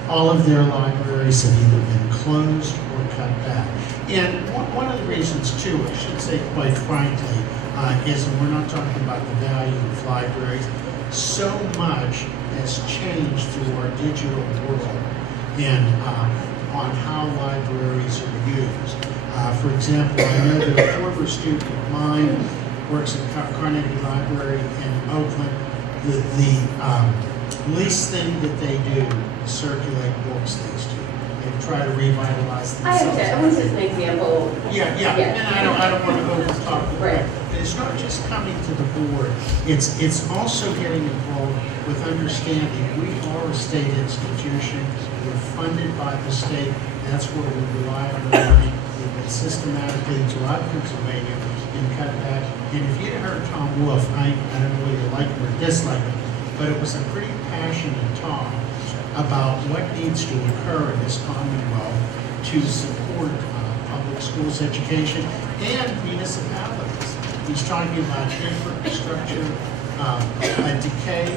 all of their libraries have either been closed or cut back. And one of the reasons too, I should say quite frankly, is, and we're not talking about the value of libraries, so much has changed through our digital world and on how libraries are used. For example, I know that a former student of mine works at Carnegie Library in Oakland. The least thing that they do is circulate books these days. They try to revitalize I themselves. understand, it was just an example. Yeah, Yeah. and I don't want to overtalk the Right. board. But it's not just coming to the board, it's also getting involved with understanding we are a state institution, we're funded by the state, that's where we rely on the money. We've been systematically throughout Pennsylvania and cut back. And if you'd heard Tom Wolf, I don't know whether you like him or dislike him, but it was a pretty passionate talk about what needs to occur in this Commonwealth to support public schools education and municipalities. He's talking about infrastructure, a decay,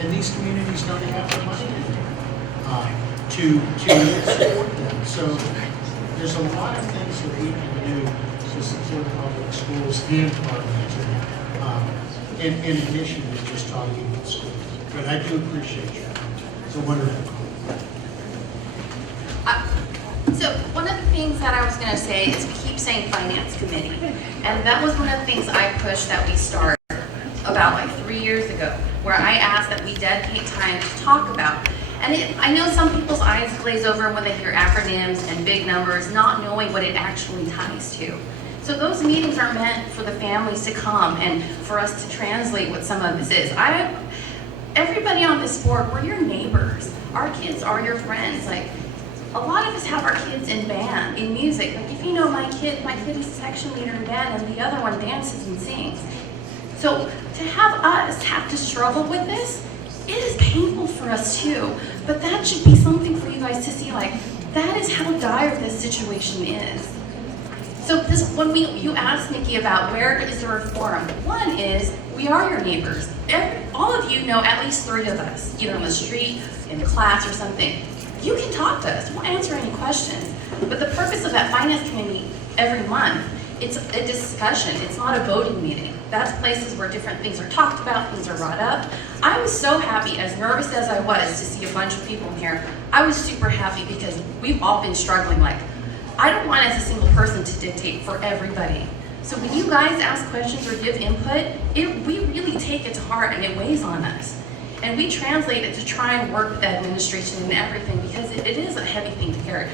and these communities don't have the money anymore to support them. So there's a lot of things that we can do to support public schools and Carlynton, in addition to just talking about schools. But I do appreciate you. It's a wonderful call. So one of the things that I was going to say is we keep saying finance committee, and that was one of the things I pushed that we start about like 3 years ago, where I asked that we dedicate time to talk about. And I know some people's eyes glaze over when they hear acronyms and big numbers, not knowing what it actually ties to. So those meetings are meant for the families to come and for us to translate what some of this is. Everybody on this board, we're your neighbors. Our kids are your friends. Like, a lot of us have our kids in band, in music. Like, if you know my kid is section leader in band, and the other one dances and sings. So to have us have to struggle with this, it is painful for us too. But that should be something for you guys to see, like, that is how dire this situation is. So when you asked Nikki about where is the reform, one is we are your neighbors. All of you know at least 3 of us, either on the street, in class, or something. You can talk to us. We'll answer any questions. But the purpose of that finance committee every month, it's a discussion. It's not a voting meeting. That's places where different things are talked about, things are brought up. I was so happy, as nervous as I was to see a bunch of people in here, I was super happy because we've all been struggling. Like, I don't want as a single person to dictate for everybody. So when you guys ask questions or give input, we really take it to heart and it weighs on us. And we translate it to try and work with the administration and everything because it is a heavy thing to carry.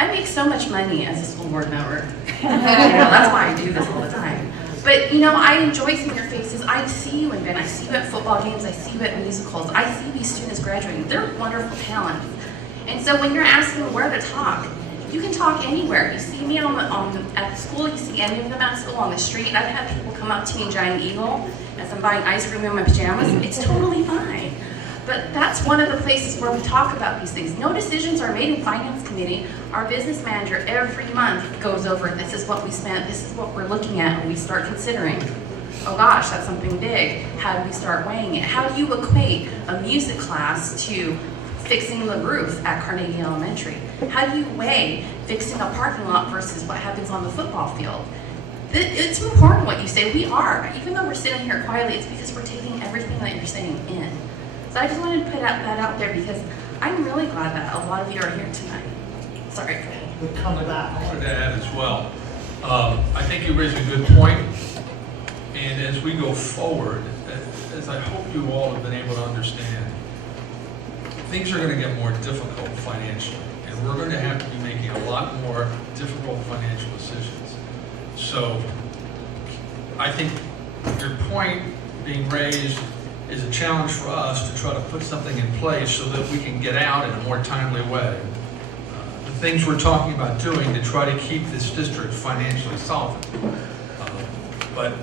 I make so much money as a school board member. That's why I do this all the time. But I enjoy seeing your faces. I see you in band. I see you at football games. I see you at musicals. I see these students graduating. They're wonderful talents. And so when you're asking where to talk, you can talk anywhere. You see me at school, you see any of them at school, on the street. I've had people come up to me in Giant Eagle as I'm buying ice cream in my pajamas. It's totally fine. But that's one of the places where we talk about these things. No decisions are made in finance committee. Our business manager every month goes over, this is what we spent, this is what we're looking at, and we start considering, oh gosh, that's something big. How do we start weighing it? How do you equate a music class to fixing the roof at Carnegie Elementary? How do you weigh fixing a parking lot versus what happens on the football field? It's important what you say. We are. Even though we're sitting here quietly, it's because we're taking everything that you're saying in. So I just wanted to put that out there because I'm really glad that a lot of you are here tonight. Sorry. We'll come back. I wanted to add as well, I think you raised a good point, and as we go forward, as I hope you all have been able to understand, things are going to get more difficult financially, and we're going to have to be making a lot more difficult financial decisions. So I think your point being raised is a challenge for us to try to put something in place so that we can get out in a more timely way. The things we're talking about doing to try to keep this district financially solvent. But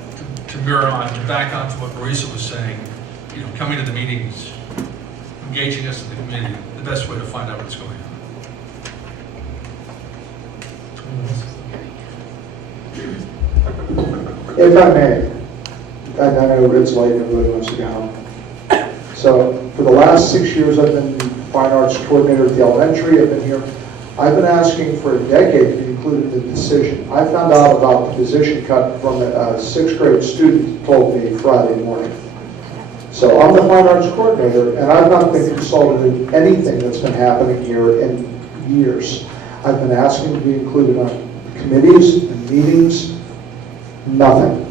to mirror on, to back on to what Marisa was saying, coming to the meetings, engaging us in the community, the best way to find out what's going on. If I may, and I know it's late and everybody wants to go home. So for the last 6 years I've been fine arts coordinator at the elementary. I've been here. I've been asking for a decade to be included in the decision. I found out about the position cut from a sixth grade student told me Friday morning. So I'm the fine arts coordinator, and I've not been consulted in anything that's been happening here in years. I've been asking to be included on committees and meetings, nothing.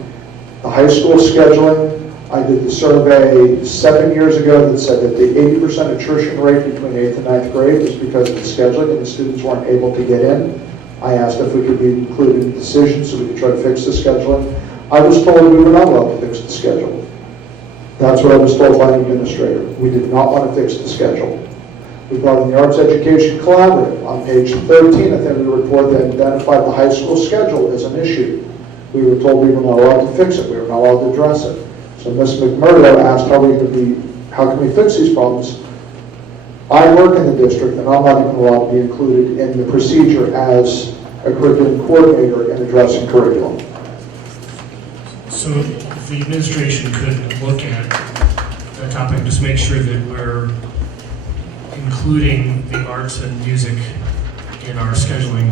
The high school scheduling, I did the survey 7 years ago that said that the 80% attrition rate between 8th and 9th grade was because of the scheduling and the students weren't able to get in. I asked if we could be included in the decision so we could try to fix the scheduling. I was told we were not allowed to fix the schedule. That's what I was told by the administrator. We did not want to fix the schedule. We brought in the Arts Education Collaborative. On page 13, I think, of the report, they identified the high school schedule as an issue. We were told we were not allowed to fix it. We were not allowed to address it. So Ms. McMurdo asked how can we fix these problems? I work in the district, and I'm not even allowed to be included in the procedure as a curriculum coordinator in addressing curriculum. So the administration could look at that topic and just make sure that we're including the arts and music in our scheduling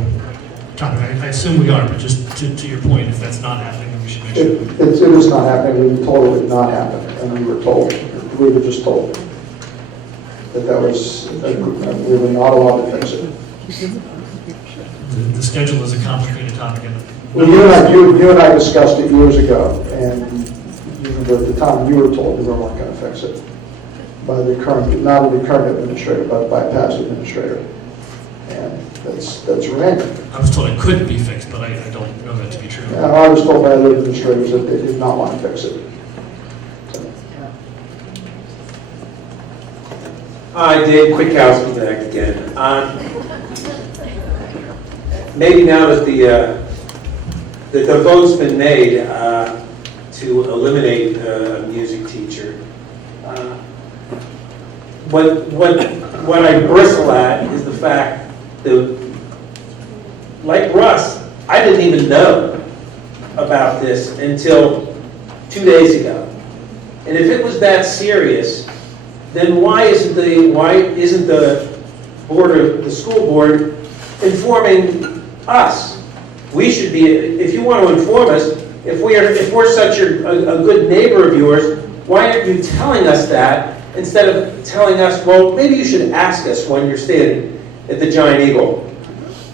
topic. I assume we are, but just to your point, if that's not happening, then we should make sure. It is not happening. We were told it would not happen, and we were told. We were just told that we were not allowed to fix it. The schedule is a complicated topic. Well, you and I discussed it years ago, and even at the time you were told we weren't going to fix it by the current, not the current administrator, but by a past administrator, and that's remained. I was told it couldn't be fixed, but I don't know that to be true. I was told by other administrators that they did not want to fix it. Hi, Dave Quickhouse back again. Maybe now that the vote's been made to eliminate a music teacher, what I bristle at is the fact that, like Russ, I didn't even know about this until 2 days ago. And if it was that serious, then why isn't the school board informing us? We should be, if you want to inform us, if we're such a good neighbor of yours, why aren't you telling us that instead of telling us, well, maybe you should ask us when you're standing at the Giant Eagle.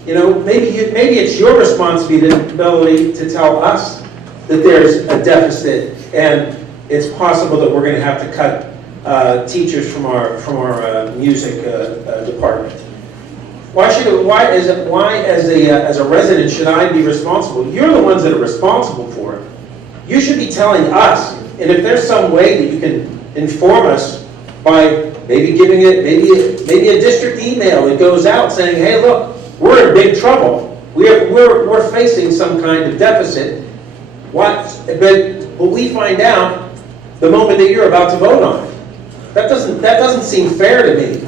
You know, maybe it's your responsibility to tell us that there's a deficit and it's possible that we're going to have to cut teachers from our music department. Why as a resident should I be responsible? You're the ones that are responsible for it. You should be telling us. And if there's some way that you can inform us by maybe giving it maybe a district email that goes out saying, hey, look, we're in big trouble. We're facing some kind of deficit. But we find out the moment that you're about to vote on it. That doesn't seem fair to me,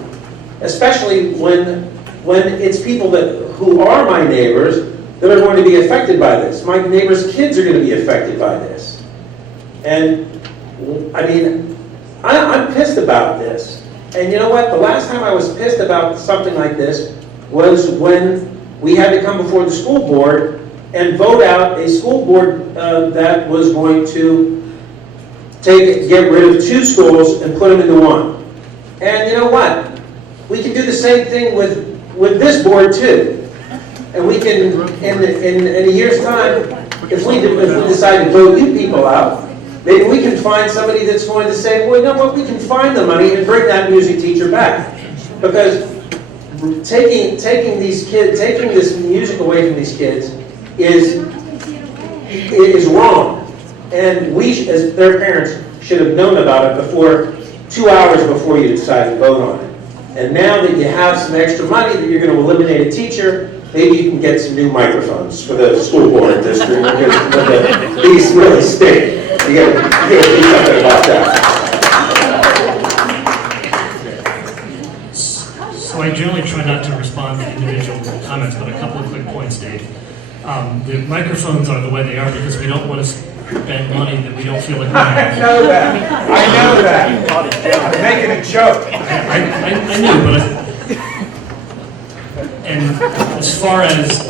especially when it's people who are my neighbors that are going to be affected by this. My neighbors' kids are going to be affected by this. And, I mean, I'm pissed about this. And you know what? The last time I was pissed about something like this was when we had to come before the school board and vote out a school board that was going to get rid of 2 schools and put them into 1. And you know what? We can do the same thing with this board too. And we can, in a year's time, if we decide to vote you people out, maybe we can find somebody that's going to say, well, you know what, we can find the money and bring that music teacher back. Because taking this music away from these kids is wrong. And we, as their parents, should have known about it 2 hours before you decided to vote on it. And now that you have some extra money that you're going to eliminate a teacher, maybe you can get some new microphones for the school board district, because these really stink. You got to do something about that. So I generally try not to respond to individual comments, but a couple of quick points, Dave. The microphones are the way they are because we don't want to spend money that we don't feel like we I have. know that. I'm making a joke. I knew, but and as far as,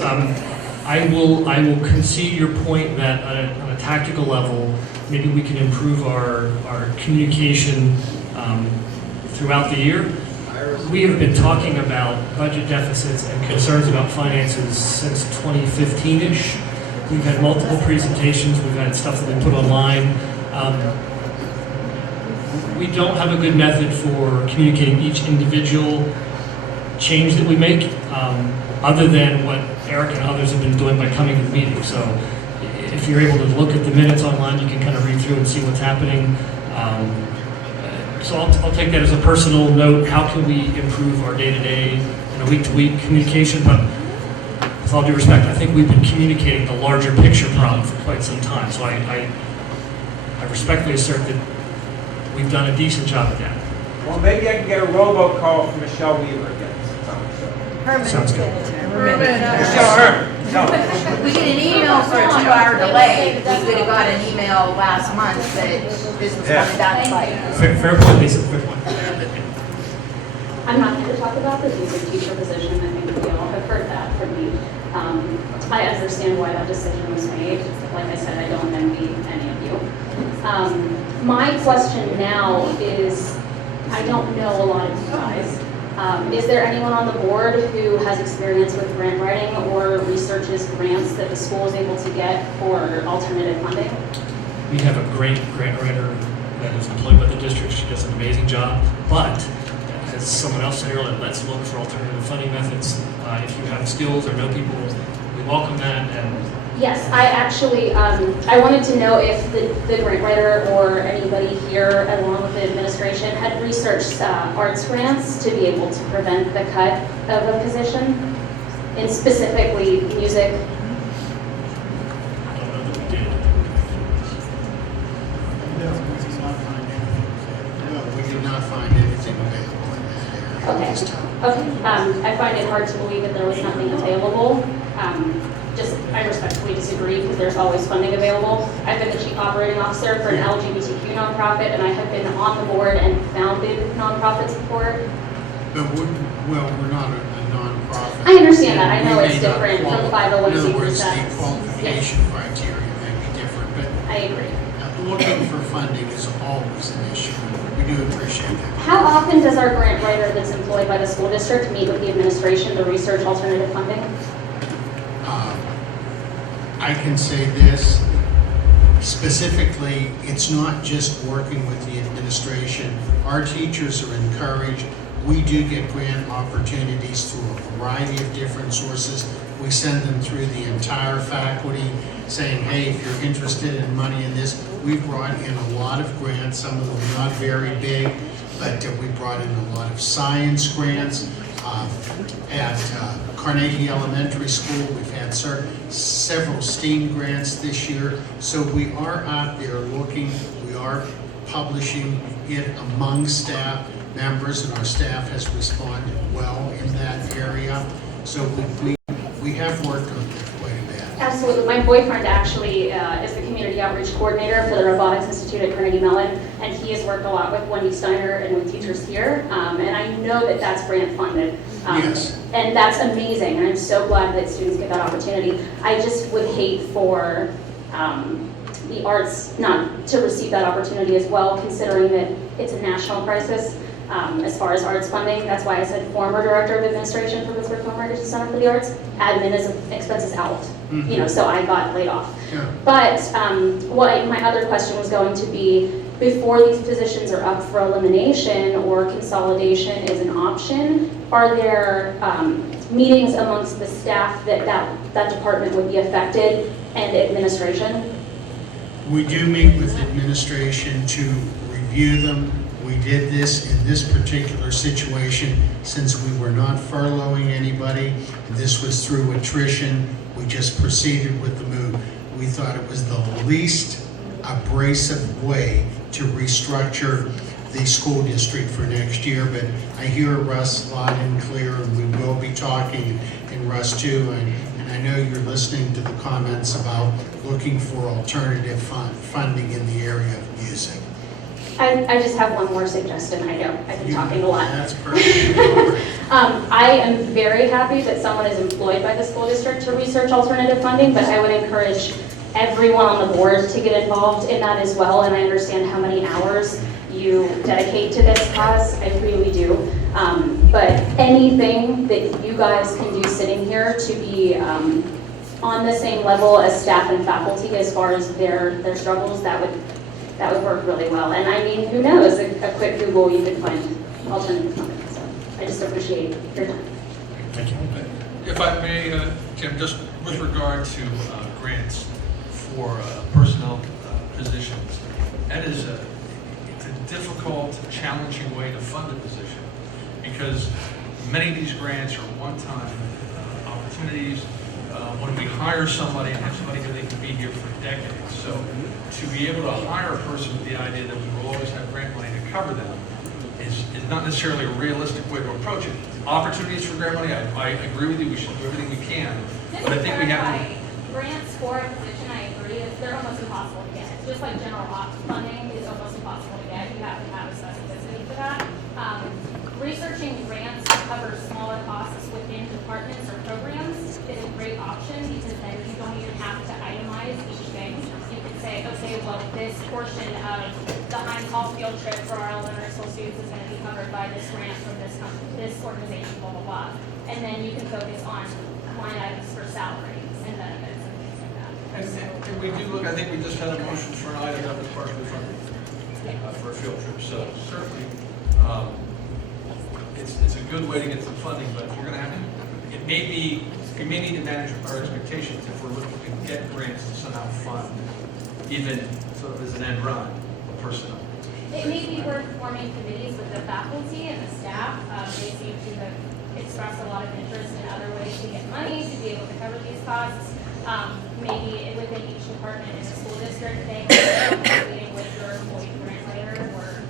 I will concede your point that on a tactical level, maybe we can improve our communication throughout the year. We have been talking about budget deficits and concerns about finances since 2015-ish. We've had multiple presentations, we've had stuff that we put online. We don't have a good method for communicating each individual change that we make, other than what Eric and others have been doing by coming to the meeting. So if you're able to look at the minutes online, you can kind of read through and see what's happening. So I'll take that as a personal note. How can we improve our day-to-day and a week-to-week communication? But with all due respect, I think we've been communicating the larger picture problem for quite some time. So I respectfully assert that we've done a decent job at that. Well, maybe I can get a robocall from Michelle Weaver again. Sounds good. Michelle Herman. We get an email for a 2-hour delay. We could have got an email last month that this was coming down the pipe. Fair point, Lisa. Quick one. I'm not here to talk about the music teacher position. I think we all have heard that from me. I understand why that decision was made. Like I said, I don't envy any of you. My question now is, I don't know a lot of you guys. Is there anyone on the board who has experience with grant writing or researches grants that the school is able to get for alternative funding? We have a great grant writer that is employed by the district. She does an amazing job. But as someone else said earlier, let's look for alternative funding methods. If you have skills or know people, we welcome that. And yes, I actually, I wanted to know if the grant writer or anybody here, along with the administration, had researched arts grants to be able to prevent the cut of a position, and specifically music. I don't know that we did. No, we did not find anything available in that area. Okay. I find it hard to believe that there was nothing available. I respectfully disagree because there's always funding available. I've been the chief operating officer for an LGBTQ nonprofit, and I have been on the board and founded nonprofits before. But we're not a nonprofit. I understand that. I know We it's may not different from qualify. 501c3 In other words, the status. qualification criteria may be different, but I agree. looking for funding is always an issue. We do appreciate that. How often does our grant writer that's employed by the school district meet with the administration to research alternative funding? I can say this, specifically, it's not just working with the administration. Our teachers are encouraged. We do get grant opportunities through a variety of different sources. We send them through the entire faculty saying, hey, if you're interested in money in this, we've brought in a lot of grants, some of them not very big, but we brought in a lot of science grants. At Carnegie Elementary School, we've had several STEAM grants this year. So we are out there looking, we are publishing it among staff members, and our staff has responded well in that area. So we have worked on that quite a bit. Absolutely. My boyfriend actually is the community outreach coordinator for the Robotics Institute at Carnegie Mellon, and he has worked a lot with Wendy Steiner and with teachers here, and I know that that's grant funded. Yes. And that's amazing, and I'm so glad that students get that opportunity. I just would hate for the arts not to receive that opportunity as well, considering that it's a national crisis. As far as arts funding, that's why I said former director of administration for Pittsburgh Film Writers Center for the Arts. Admin is expenses out, so I got laid off. Yeah. But my other question was going to be, before these positions are up for elimination or consolidation is an option, are there meetings amongst the staff that department would be affected and administration? We do meet with administration to review them. We did this in this particular situation since we were not furloughing anybody. This was through attrition. We just proceeded with the move. We thought it was the least abrasive way to restructure the school district for next year. But I hear Russ loud and clear, and we will be talking, and Russ too, and and I know you're listening to the comments about looking for alternative funding in the area of music. I just have one more suggestion. I know I've been talking a lot. That's perfect. I am very happy that someone is employed by the school district to research alternative funding, but I would encourage everyone on the board to get involved in that as well. And I understand how many hours you dedicate to this cause. I really do. But anything that you guys can do sitting here to be on the same level as staff and faculty as far as their struggles, that would work really well. And I mean, who knows, a quick Google, you could find alternative funding. So I just appreciate your time. Thank you. If I may, Kim, just with regard to grants for personnel positions, that is it's a difficult, challenging way to fund a position because many of these grants are one-time opportunities. When we hire somebody and have somebody who they can be here for decades, so to be able to hire a person with the idea that we will always have grant money to cover them is not necessarily a realistic way to approach it. Opportunities for grant money, I agree with you, we should do everything we can, but I think we have to. Grants for a position, I agree, they're almost impossible to get. Just like general ops funding is almost impossible to get, you have to have a specificity for that. Researching grants to cover smaller costs within departments or programs is a great option because then you don't even have to itemize each thing. You can say, okay, well, this portion of the Heinz Hall field trip for our elementary school students is going to be covered by this grant from this company, this organization, blah, blah, blah. And then you can focus on line items for salaries and benefits and things like that. And we do look, I think we just had a motion for an item that was partially funded for a field trip. So certainly, it's a good way to get some funding, but we're going to have to, we may need to manage our expectations if we're looking to get grants to somehow fund, even sort of as an end run, of personnel. It may be worth forming committees with the faculty and the staff. They seem to have expressed a lot of interest in other ways to get money to be able to cover these costs. Maybe within each department in the school district, they have a meeting with your employee grant writer or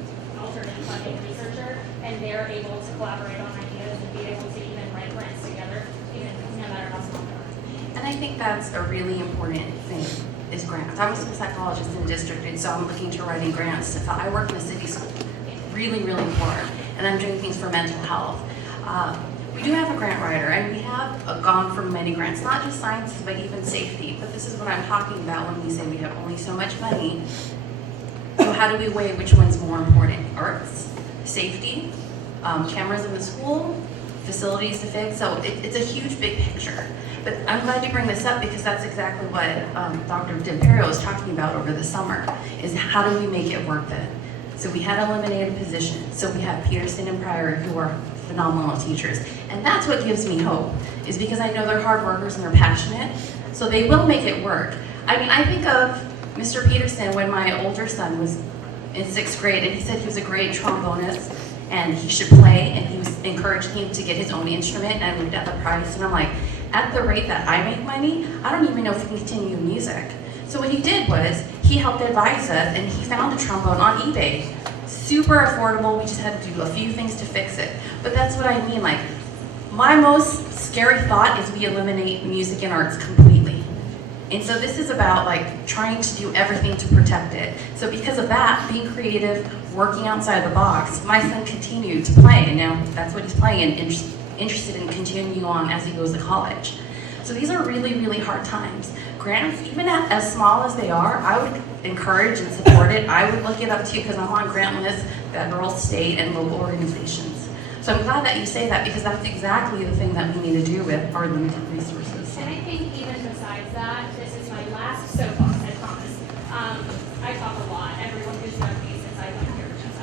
alternative funding researcher, and they're able to collaborate on ideas and be able to even write grants together, even no matter how small they are. And I think that's a really important thing, is grants. I'm a school psychologist in the district, and so I'm looking to writing grants. I work in a city school, really, really important, and I'm doing things for mental health. We do have a grant writer, and we have gone for many grants, not just sciences, but even safety. But this is what I'm talking about when we say we have only so much money. So how do we weigh which one's more important? Arts, safety, cameras in the school, facilities to fix. So it's a huge, big picture. But I'm glad you bring this up because that's exactly what Dr. D'Imperio was talking about over the summer, is how do we make it worth it? So we had eliminated positions. So we have Peterson and Pryor who are phenomenal teachers. And that's what gives me hope, is because I know they're hard workers and they're passionate. So they will make it work. I mean, I think of Mr. Peterson when my older son was in 6th grade and he said he was a great trombonist and he should play, and he was encouraging him to get his own instrument, and I looked at the price and I'm like, at the rate that I make money, I don't even know if we can continue music. So what he did was, he helped advise us and he found a trombone on eBay. Super affordable, we just had to do a few things to fix it. But that's what I mean, like, my most scary thought is we eliminate music and arts completely. And so this is about like trying to do everything to protect it. So because of that, being creative, working outside the box, my son continued to play, and now that's what he's playing and interested in continuing on as he goes to college. So these are really, really hard times. Grants, even as small as they are, I would encourage and support it. I would look it up too because I'm on grant lists, federal, state, and local organizations. So I'm glad that you say that because that's exactly the thing that we need to do with our limited resources. And I think even besides that, this is my last soapbox, I promise. I talk a lot. Everyone who's known me since I got here knows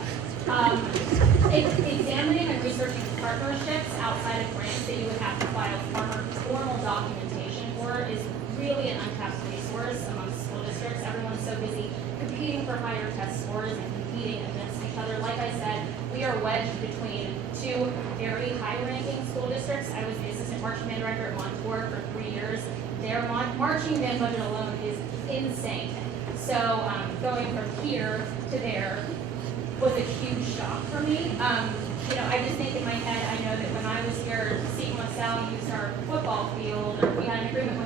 that. Examining and researching partnerships outside of grants that you would have to file formal documentation for is really an untapped resource among school districts. Everyone's so busy competing for higher test scores and competing against each other. Like I said, we are wedged between two very high-ranking school districts. I was the assistant marching band director at Montour for 3 years. Their marching band budget alone is insane. So going from here to there was a huge shock for me. I just think in my head, I know that when I was here, Seton LaSalle used our football field, or we had an agreement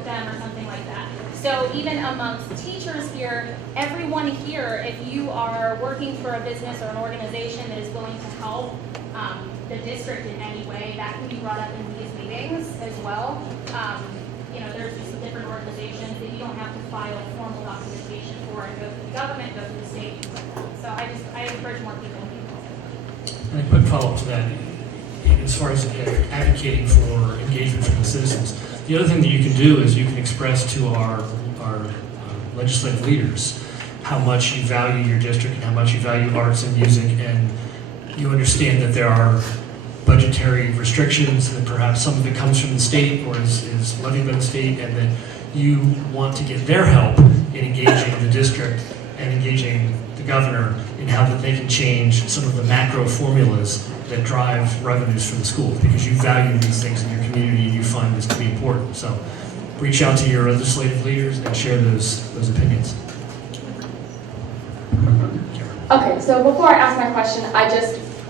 So even amongst teachers here, everyone here, if you are working for a business or an organization that is going to help the district in any way, that can be brought up in these meetings as well. You know, there's just different organizations that you don't have to file formal documentation for and go through the government, go through the state, things like that. So I encourage more people to be involved. And a quick follow-up to that, as far as advocating for engagement from the citizens. The other thing that you can do is you can express to our legislative leaders how much you value your district and how much you value arts and music, and you understand that there are budgetary restrictions, that perhaps some of it comes from the state or is levied by the state, and that you want to get their help in engaging the district and engaging the governor in how that they can change some of the macro formulas that drive revenues from the schools, because you value these things in your community and you find this to be important. So reach out to your legislative leaders and share those opinions. Okay, so before I ask my question,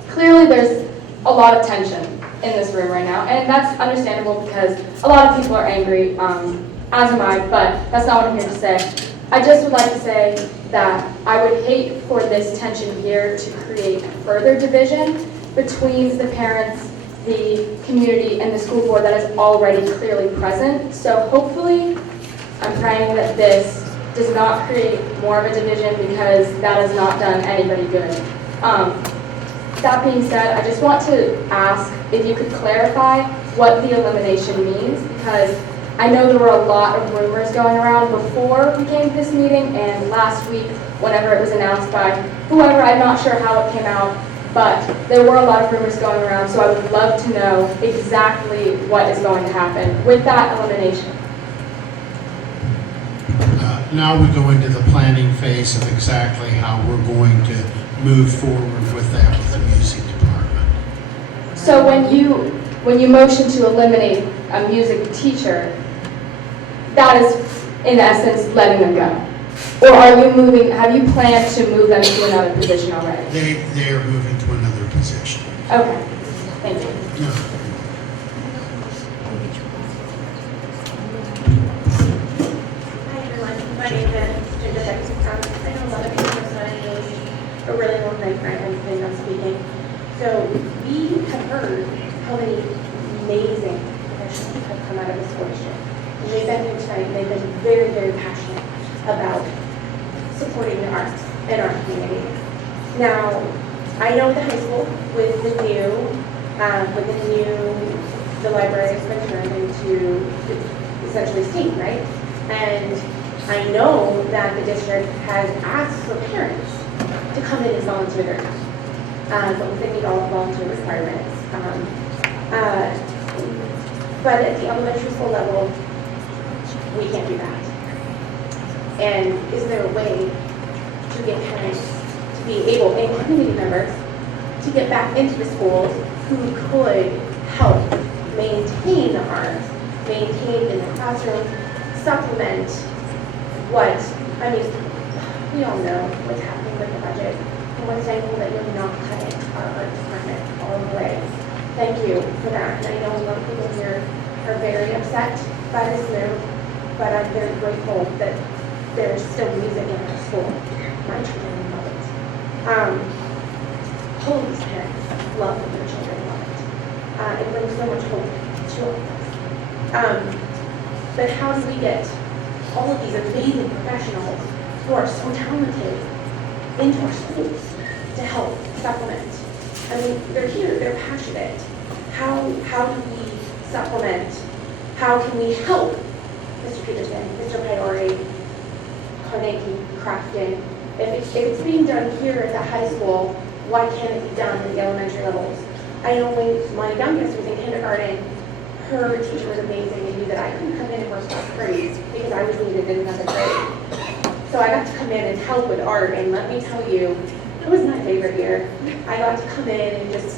clearly there's a lot of tension in this room right now, and that's understandable because a lot of people are angry, as am I, but that's not what I'm here to say. I just would like to say that I would hate for this tension here to create further division between the parents, the community, and the school board that is already clearly present. So hopefully, I'm praying that this does not create more of a division, because that has not done anybody good. That being said, I just want to ask if you could clarify what the elimination means, because I know there were a lot of rumors going around before we came to this meeting and last week whenever it was announced by whoever. I'm not sure how it came out, but there were a lot of rumors going around, so I would love to know exactly what is going to happen with that elimination. Now we go into the planning phase of exactly how we're going to move forward with that with the music department. So when you motion to eliminate a music teacher, that is in essence letting them go? Or have you planned to move them to another position already? They are moving to another position. Okay, thank you. No. Hi everyone, my name is Ginger Beckett. I know a lot of people have known a really long time. I've been not speaking. So we have heard how many amazing professionals have come out of this school district. And they've been here tonight and they've been very, very passionate about supporting the arts in our community. Now, I know the high school with the library has been turned into essentially STEAM, right? And I know that the district has asked for parents to come in and volunteer their time, but they meet all the volunteer requirements. But at the elementary school level, we can't do that. And is there a way to get parents to be able, and community members, to get back into the schools who could help maintain the art, maintain in the classroom, supplement what, we all know what's happening with the budget. And we're thankful that you're not cutting our art department all the way. Thank you for that. And I know a lot of people here are very upset by this move, but I'm very grateful that there's still music in our school. My children love it. Holy's parents love when their children love it. It brings so much hope to all of us. But how do we get all of these amazing professionals who are so talented into our schools to help supplement? I mean, they're here, they're passionate. How do we supplement? How can we help Mr. Peterson, Mr. Priori, Carnegie, Crafton? If it's being done here at the high school, why can't it be done at the elementary levels? I know when my youngest was in kindergarten, her teacher was amazing and knew that I couldn't come in and work class grades because I was needed in another grade. So I got to come in and help with art, and let me tell you, it was my favorite year. I got to come in and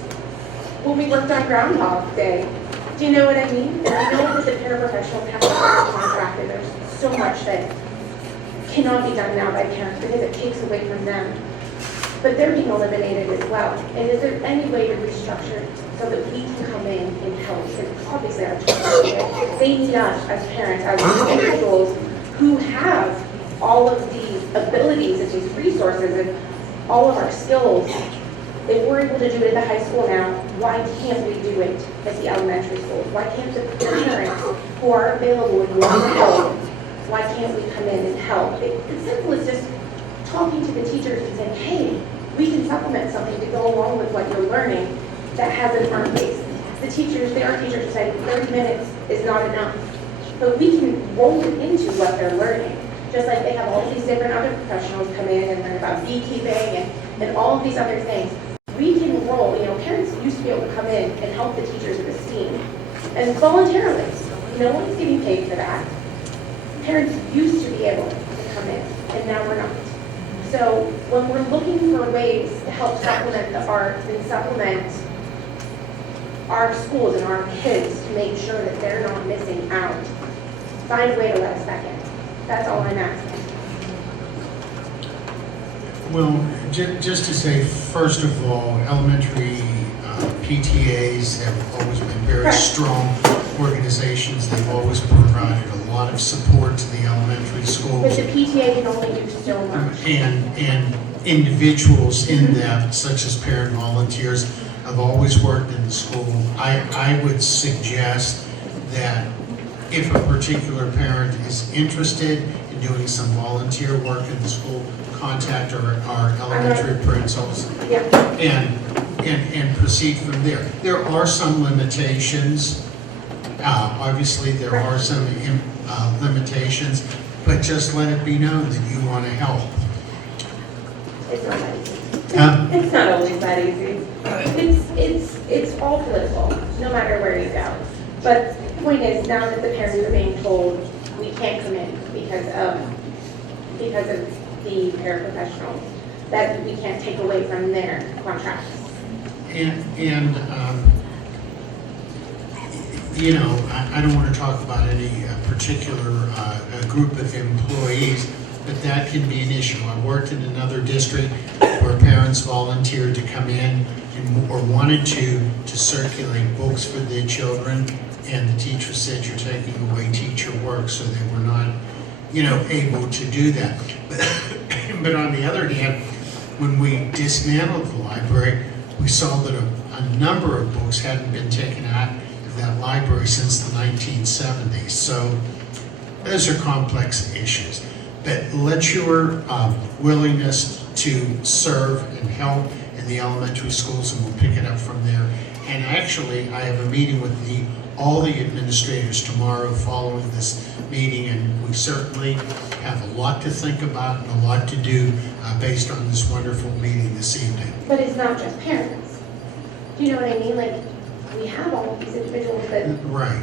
when we worked on Groundhog Day, do you know what I mean? And I know that the paraprofessionals have to work contract, and there's so much that cannot be done now by parents because it takes away from them. But they're being eliminated as well. And is there any way to restructure so that we can come in and help? Because obviously our children, they need us as parents, as individuals who who have all of these abilities and these resources and all of our skills, if we're able to do it at the high school now, why can't we do it at the elementary schools? Why can't the parents who are available and want to help, why can't we come in and help? It's simple as just talking to the teachers and saying, hey, we can supplement something to go along with what you're learning that has an art base. The teachers, the art teachers say 30 minutes is not enough, but we can roll it into what they're learning. Just like they have all these different other professionals come in and learn about beekeeping and all of these other things. We can roll, parents used to be able to come in and help the teachers with STEAM, and voluntarily. No one's getting paid for that. Parents used to be able to come in, and now we're not. So when we're looking for ways to help supplement the arts and supplement our schools and our kids to make sure that they're not missing out, find a way to let us back in. That's all I'm asking. Well, just to say, first of all, elementary PTAs have always been very strong organizations. They've always provided a lot of support to the elementary schools. But the PTA can only do so much. And individuals in that, such as parent volunteers, have always worked in the school. I would suggest that if a particular parent is interested in doing some volunteer work in the school, contact our elementary principals and proceed from there. There are some limitations. Obviously, there are some limitations, but just let it be known that you want to help. It's not that easy. It's not always that easy. It's all political, no matter where you go. But the point is, now that the parents are being told we can't come in because of the paraprofessionals, that we can't take away from their contracts. I don't want to talk about any particular group of employees, but that can be an issue. I worked in another district where parents volunteered to come in or wanted to circulate books for their children, and the teacher said, you're taking away teacher work, so they were not, able to do that. But on the other hand, when we dismantled the library, we saw that a number of books hadn't been taken out of that library since the 1970s. So those are complex issues. But let your willingness to serve and help in the elementary schools, and we'll pick it up from there. And actually, I have a meeting with all the administrators tomorrow following this meeting, and we certainly have a lot to think about and a lot to do based on this wonderful meeting this evening. But it's not just parents. Do you know what I mean? Like, we have all of these individuals that right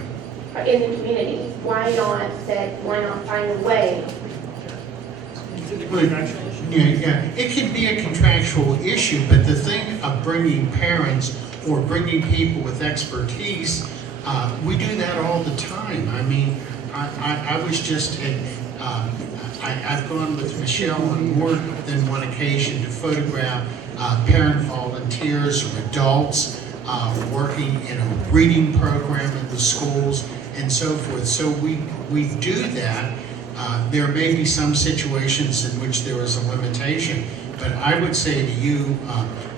are in the community. Why not find a way? Yeah, it can be a contractual issue, but the thing of bringing parents or bringing people with expertise, we do that all the time. I mean, I was just I've gone with Michelle on more than one occasion to photograph parent volunteers or adults working in a reading program in the schools and so forth. So we do that. There may be some situations in which there is a limitation, but I would say to you,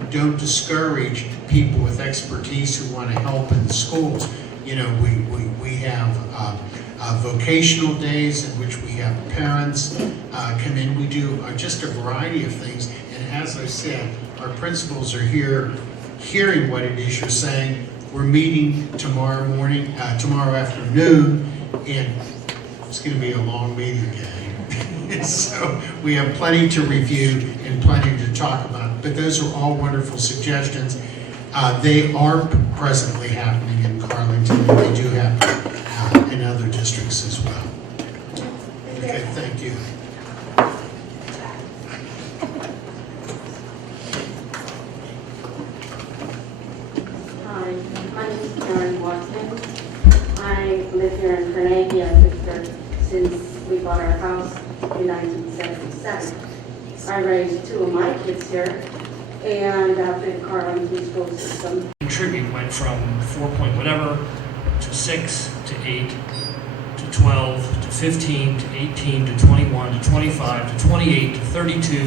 don't discourage people with expertise who want to help in the schools. We have vocational days in which we have parents come in. We do just a variety of things. And as I said, our principals are here hearing what it is you're saying. We're meeting tomorrow afternoon, and it's going to be a long meeting day. So we have plenty to review and plenty to talk about. But those are all wonderful suggestions. They are presently happening in Carlynton, and they do happen in other districts as well. Okay, thank you. Hi, my name is Karen Watson. I live here in Carnegie. I've lived here since we bought our house in 1977. I raised two of my kids here, and I've been Carlynton school system. Contribute went from 4 point whatever to 6 to 8 to to 12, to 15, to 18, to 21, to 25, to 28, to 32,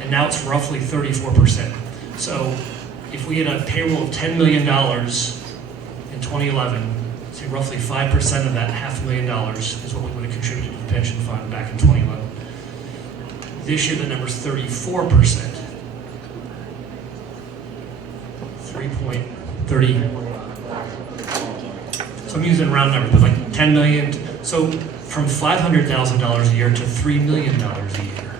and now it's roughly 34%. So if we had a payroll of $10 million in 2011, say roughly 5% of that $500,000 is what we would have contributed to the pension fund back in 2011. This year the number's 34%. 3.30. So I'm using round numbers, but like 10 million. So from $500,000 a year to $3 million a year.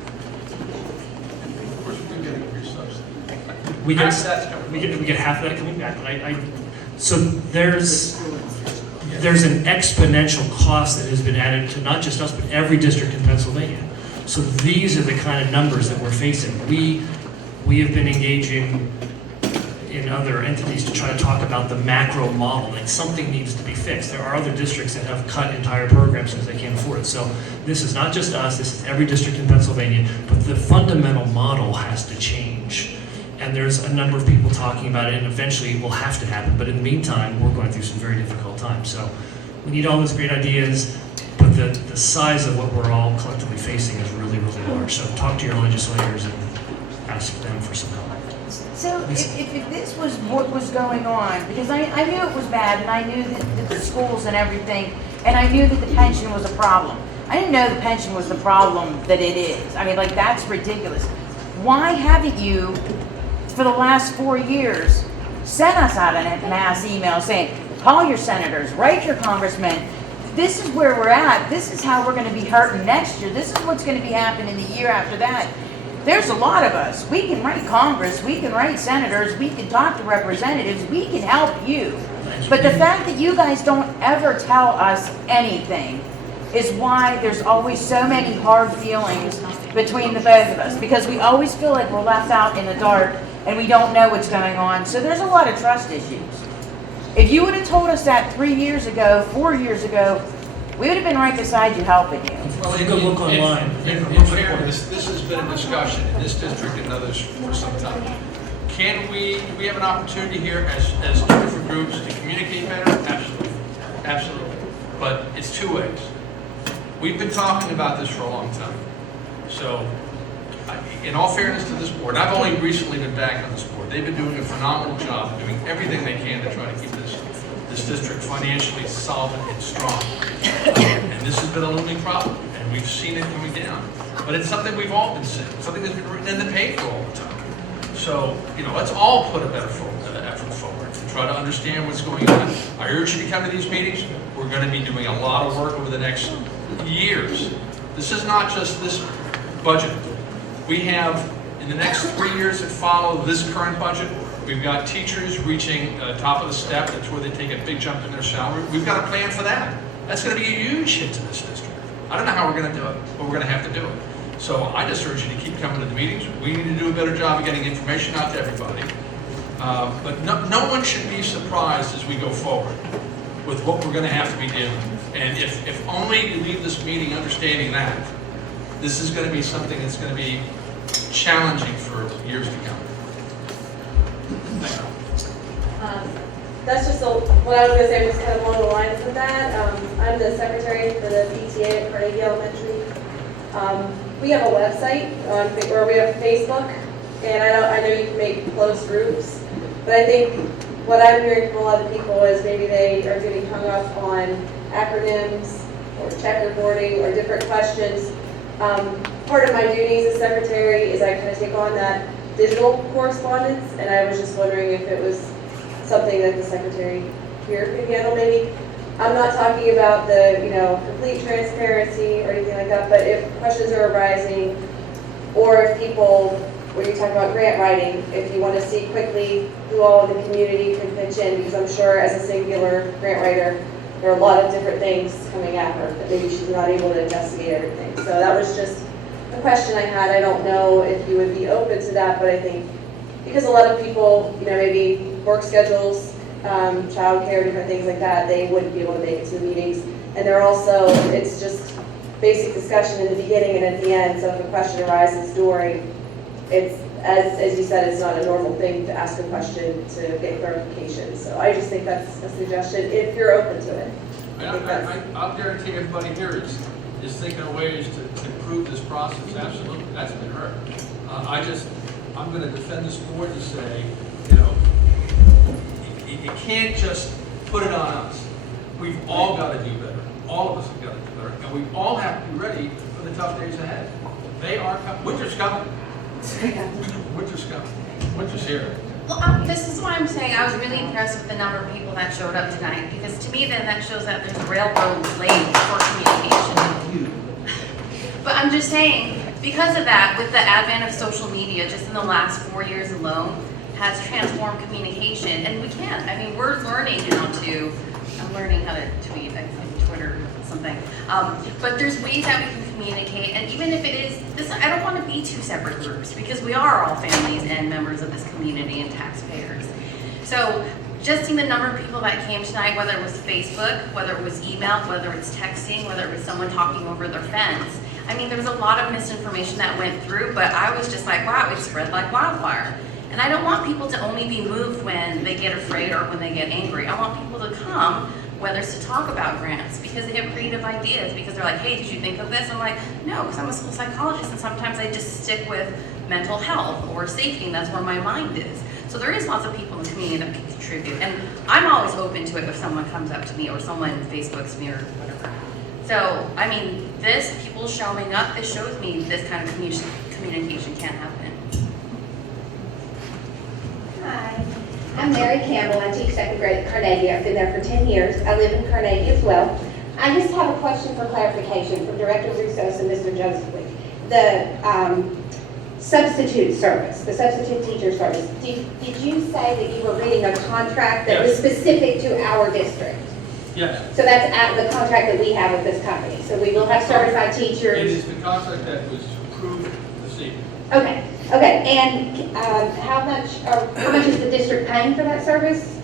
Of course, we get increased subsidy. We get, Half that's coming. we get half of that coming back. But so there's an exponential cost that has been added to not just us, but every district in Pennsylvania. So these are the kind of numbers that we're facing. We have been engaging in other entities to try to talk about the macro model, and something needs to be fixed. There are other districts that have cut entire programs because they can't afford it. So this is not just us, this is every district in Pennsylvania, but the fundamental model has to change. And there's a number of people talking about it, and eventually it will have to happen. But in the meantime, we're going through some very difficult times. So we need all those great ideas, but the size of what we're all collectively facing is really, really large. So talk to your legislators and ask them for some help. So if this was what was going on, because I knew it was bad, and I knew that the schools and everything, and I knew that the pension was a problem. I didn't know the pension was the problem that it is. I mean, like, that's ridiculous. Why haven't you, for the last 4 years, sent us out a mass email saying, call your senators, write your congressmen, this is where we're at, this is how we're going to be hurting next year, this is what's going to be happening the year after that. There's a lot of us. We can write Congress, we can write senators, we can talk to representatives, we can help you. But the fact that you guys don't ever tell us anything is why there's always so many hard feelings between the both of us, because we always feel like we're left out in the dark and we don't know what's going on. So there's a lot of trust issues. If you would have told us that 3 years ago, 4 years ago, we would have been right beside you helping you. Well, you can look online. In fairness, this has been a discussion in this district and others for some time. Do we have an opportunity here as two different groups to communicate better? Absolutely. Absolutely. But it's two ways. We've been talking about this for a long time. So, in all fairness to this board, I've only recently been back on this board. They've been doing a phenomenal job of doing everything they can to try to keep this district financially solvent and strong. And this has been a looming problem, and we've seen it coming down. But it's something we've all been seeing, something that's been written in the paper all the time. So, let's all put a better effort forward to try to understand what's going on. I urge you to come to these meetings. We're going to be doing a lot of work over the next years. This is not just this budget. We have, in the next 3 years that follow this current budget, we've got teachers reaching top of the step. That's where they take a big jump in their salary. We've got a plan for that. That's going to be a huge hit to this district. I don't know how we're going to do it, but we're going to have to do it. So I just urge you to keep coming to the meetings. We need to do a better job of getting information out to everybody. But no one should be surprised as we go forward with what we're going to have to be dealing with. And if only you leave this meeting understanding that, this is going to be something that's going to be challenging for years to come. That's just what I was going to say was kind of along the lines of that. I'm the secretary for the PTA at Carnegie Elementary. We have a website where we have Facebook, and I know you can make closed groups, but I think what I'm hearing from a lot of people is maybe they are getting hung up on acronyms or checkerboarding or different questions. Part of my duties as secretary is I kind of take on that digital correspondence, and I was just wondering if it was something that the secretary here could handle maybe. I'm not talking about the, complete transparency or anything like that, but if questions are arising, or if people, when you talk about grant writing, if you want to see quickly who all in the community can pitch in, because I'm sure as a singular grant writer, there are a lot of different things coming at her that maybe she's not able to investigate everything. So that was just a question I had. I don't know if you would be open to that, but I think because a lot of people, maybe work schedules, childcare, different things like that, they wouldn't be able to make it to the meetings. And they're also, it's just basic discussion in the beginning and at the end, so if a question arises during, it's, as you said, it's not a normal thing to ask a question to get clarification. So I just think that's a suggestion, if you're open to it. I'll guarantee everybody here is thinking of ways to improve this process. Absolutely, that's been heard. I'm going to defend this board to say, you can't just put it on us. We've all got to do better. All of us have got to do better, and we all have to be ready for the tough days ahead. They are coming. Winter's coming. Winter's coming. Winter's here. Well, this is why I'm saying I was really impressed with the number of people that showed up tonight, because to me then that shows that there's railroads laid for communication. But I'm just saying, because of that, with the advent of social media, just in the last 4 years alone, has transformed communication, and we can. I mean, we're learning how to, I'm learning how to tweet, I think Twitter or something. But there's ways that we can communicate, and even if it is, this, I don't want to be two separate groups, because we are all families and members of this community and taxpayers. So just seeing the number of people that came tonight, whether it was Facebook, whether it was email, whether it's texting, whether it was someone talking over their fence. I mean, there was a lot of misinformation that went through, but I was just like, wow, it spread like wildfire. And I don't want people to only be moved when they get afraid or when they get angry. I want people to come, whether it's to talk about grants, because they have creative ideas, because they're like, hey, did you think of this? I'm like, no, because I'm a school psychologist, and sometimes I just stick with mental health or safety, and that's where my mind is. So there is lots of people in the community that can contribute, and I'm always open to it if someone comes up to me or someone Facebooks me or whatever. So, I mean, this, people showing up, this shows me this kind of communication can happen. Hi, I'm Mary Campbell. I teach second grade at Carnegie. I've been there for 10 years. I live in Carnegie as well. I just have a question for clarification from Director Russos and Mr. Joseph. The substitute service, the substitute teacher service, did you say that you were reading a contract that was specific to our district? Yes. So that's the contract that we have with this company. So we will have certified teachers. It is the contract that was approved this evening. Okay. Okay. And how much is the district paying for that service?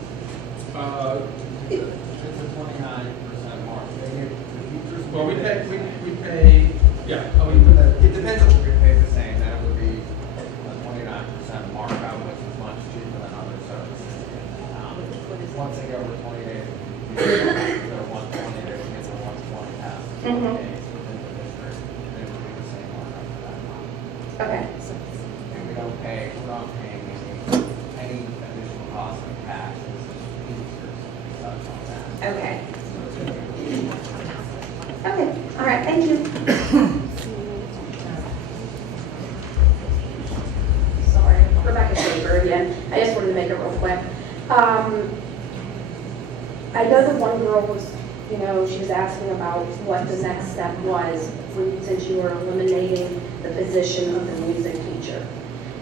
It's a 29% mark. Well, we pay, yeah. It depends on if we pay the same, then it would be a 29% mark. I would it's much cheaper than other services. Once they go over 20 days, go 120, they would get the 120 half. Days within the district, they would be the same markup for that month. Okay. And we're not paying any additional cost of cash. Okay. Okay. All right. Thank you. Sorry, Rebecca Shaver again. I just wanted to make it real quick. I know the one girl was, she was asking about what the next step was since you were eliminating the position of the music teacher.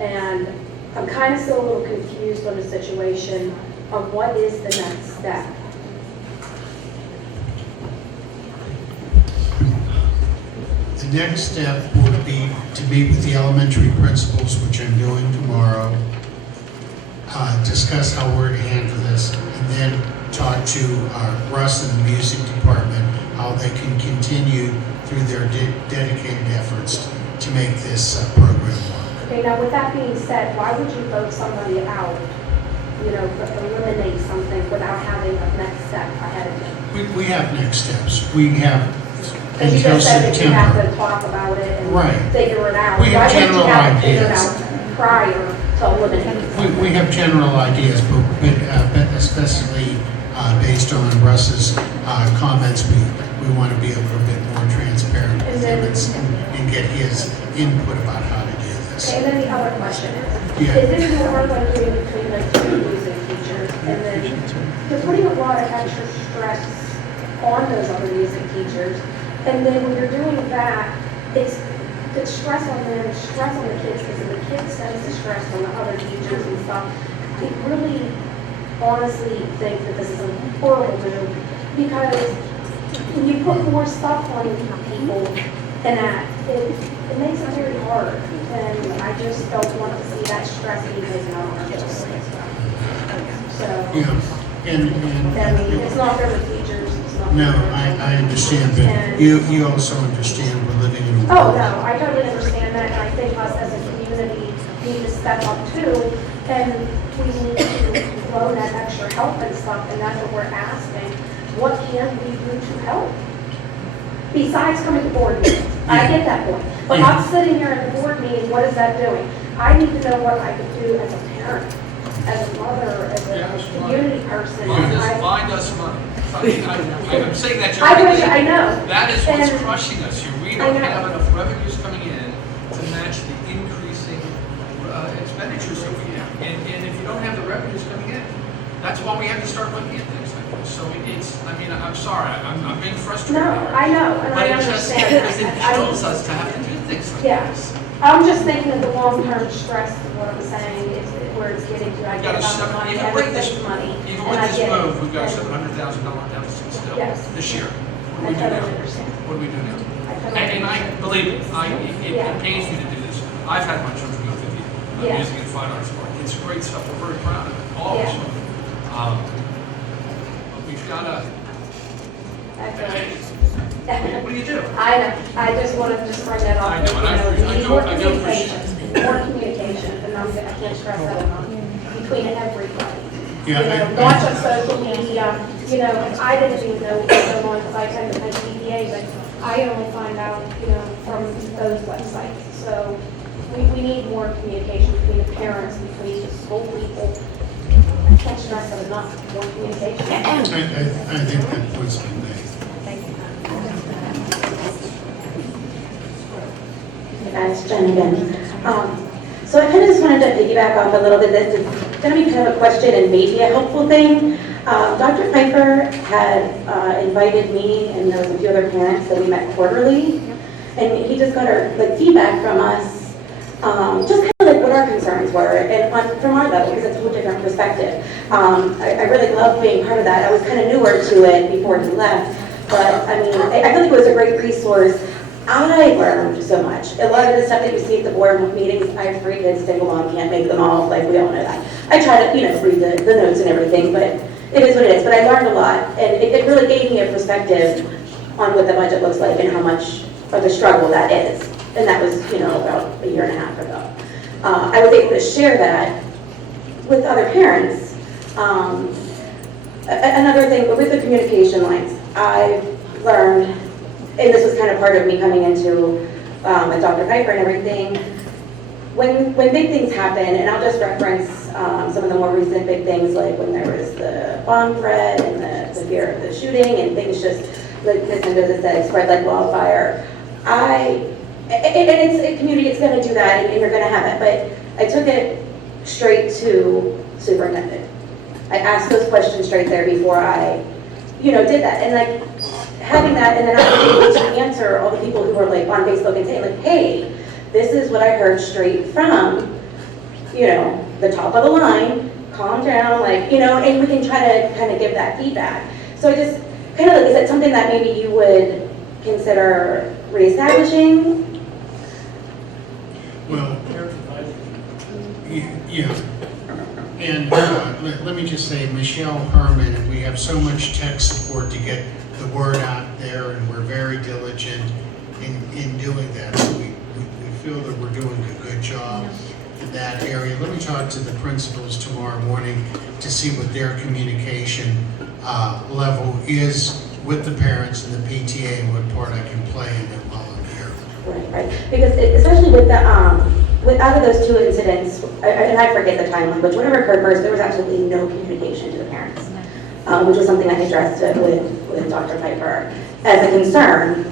And I'm kind of still a little confused on the situation of what is the next step. The next step would be to meet with the elementary principals, which I'm doing tomorrow, discuss how we're to handle this, and then talk to Russ and the music department, how they can continue through their dedicated efforts to make this program work. Okay, now with that being said, why would you vote somebody out, eliminate something without having a next step ahead of you? We have next steps. We have Because you until just said that you have September. to talk about it and Right. figure it out. We have Why wouldn't general you have it figured ideas. out prior to eliminating? We have general ideas, but especially based on Russ's comments, we want to be a little bit more transparent with him and get his input about how to do this. And then the other question is, Yeah. is this more going to be between the two music teachers? And then you're putting a lot of extra stress on those other music teachers. And then when you're doing that, it's stress on them, it's stress on the kids, because if the kids sends the stress on the other teachers and stuff, I really honestly think that this is a horrible move, because when you put more stuff on people and that, it makes it very hard. And I just don't want to see that stress being taken on our kids. So, Yeah, and it's not fair to teachers, it's not no, fair. I understand, but you also understand we're living in a Oh, world. no, I totally understand that, and I think us as a community need to step up too, and we need to throw that extra help and stuff, and that's what we're asking. What can we do to help? Besides coming to board meetings, I get that point. But I'm sitting here at the board meeting, what is that doing? I need to know what I could do as a parent, as a mother, as a community person. Find us money. I mean, I'm saying that you're. I wish, I know. That is what's And- crushing us here. We I don't know. have enough revenues coming in to match the increasing expenditures that we have. And if you don't have the revenues coming in, that's why we have to start looking at things like this. So it's, I mean, I'm sorry, I'm being frustrated. No, I know, and But I it just, understand because it that. kills us to have to do things like Yeah. this. I'm just thinking of the long-term stress of what I'm saying, is where it's getting to. I We've get got a about the seven, money, even with this, everything's money. even and with I this get it. move, we've got a And $700,000 deficit still Yes. this year. What do I we do totally now? understand. What do we do now? I totally And I, understand. believe me, Yeah. it pains me to do this. I've had my children go through the Yeah. music and fine arts part. It's great stuff. We're very proud of it, all of us. Yeah. But we've got to, That's what do you do? I know, I just want to just bring that up. I know, and I We need more do appreciate communication, more communication, and I can't stress that enough, between everybody. Yeah, You know, not just social media, you know, I didn't even know what was going on because I attended my PTA, but I only find out, you know, from those websites. So we need more communication between the parents, between the school people. I can't stress that enough, more communication. I think that point's been made. Hey guys, Jen again. So I kind of just wanted to piggyback off a little bit. This is going to be kind of a question and maybe a helpful thing. Dr. Piper had invited me and there was a few other parents that we met quarterly. And he just got our feedback from us, just kind of like what our concerns were and from our level, because it's a whole different perspective. I really loved being part of that. I was kind of newer to it before he left. But I mean, I feel like it was a great resource. I learned so much. A lot of the stuff that you see at the board meetings, I have 3 kids, single mom, can't make them all, like we all know that. I try to, read the notes and everything, but it is what it is. But I learned a lot, and it really gave me a perspective on what the budget looks like and how much of a struggle that is. And that was, about a year and a half ago. I was able to share that with other parents. Another thing, with the communication lines, I've learned, and this was kind of part of me coming into with Dr. Piper and everything, when big things happen, and I'll just reference some of the more recent big things, like when there was the bomb threat and the fear of the shooting, and things just, like Ms. Mendoza said, spread like wildfire. Community, it's going to do that, and you're going to have it, but I took it straight to superintendent. I asked those questions straight there before I, did that, and having that, and then I was able to answer all the people who were on Facebook and saying hey, this is what I heard straight from, the top of the line, calm down, and we can try to kind of give that feedback. So I just kind of is that something that maybe you would consider reestablishing? Well, yeah. And let me just say, Michelle Herman, and we have so much tech support to get the word out there, and we're very diligent in doing that. So we feel that we're doing a good job in that area. Let me talk to the principals tomorrow morning to see what their communication level is with the parents and the PTA, and what part I can play in it while I'm here. Right. Because especially with out of those 2 incidents, and I forget the timeline, but whatever occurred first, there was absolutely no communication to the parents, which was something I addressed with Dr. Piper as a concern.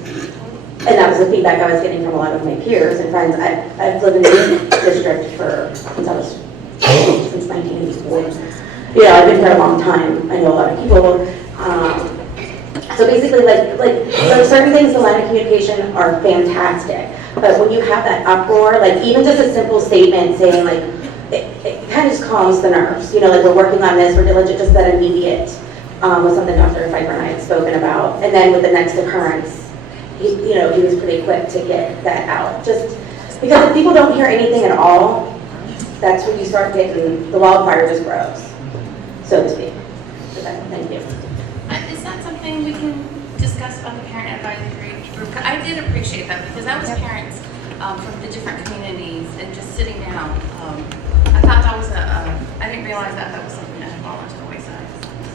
And that was the feedback I was getting from a lot of my peers and friends. I've lived in this district since 1984. I've been here a long time. I know a lot of people. So basically, there are certain things, the line of communication are fantastic. But when you have that uproar, even just a simple statement saying, it kind of just calms the nerves. We're working on this, we're diligent, just that immediate was something Dr. Piper and I had spoken about. And then with the next occurrence, he was pretty quick to get that out. Just because if people don't hear anything at all, that's when you start getting, the wildfire just grows, so to speak. So thank you. Is that something we can discuss about the parent advisory group? I did appreciate that because I was parents from the different communities and just sitting down. I thought that was I didn't realize that was something that had fallen to the wayside.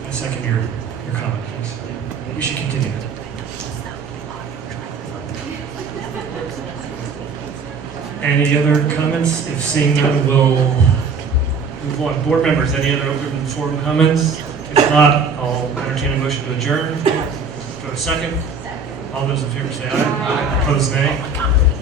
My second year. your comment, please. We should continue. Any other comments? If seeing none, we'll move on. Board members, any other open forum comments? If not, I'll entertain a motion to adjourn. Do I have a second? All those in favor say aye. Opposed, nay.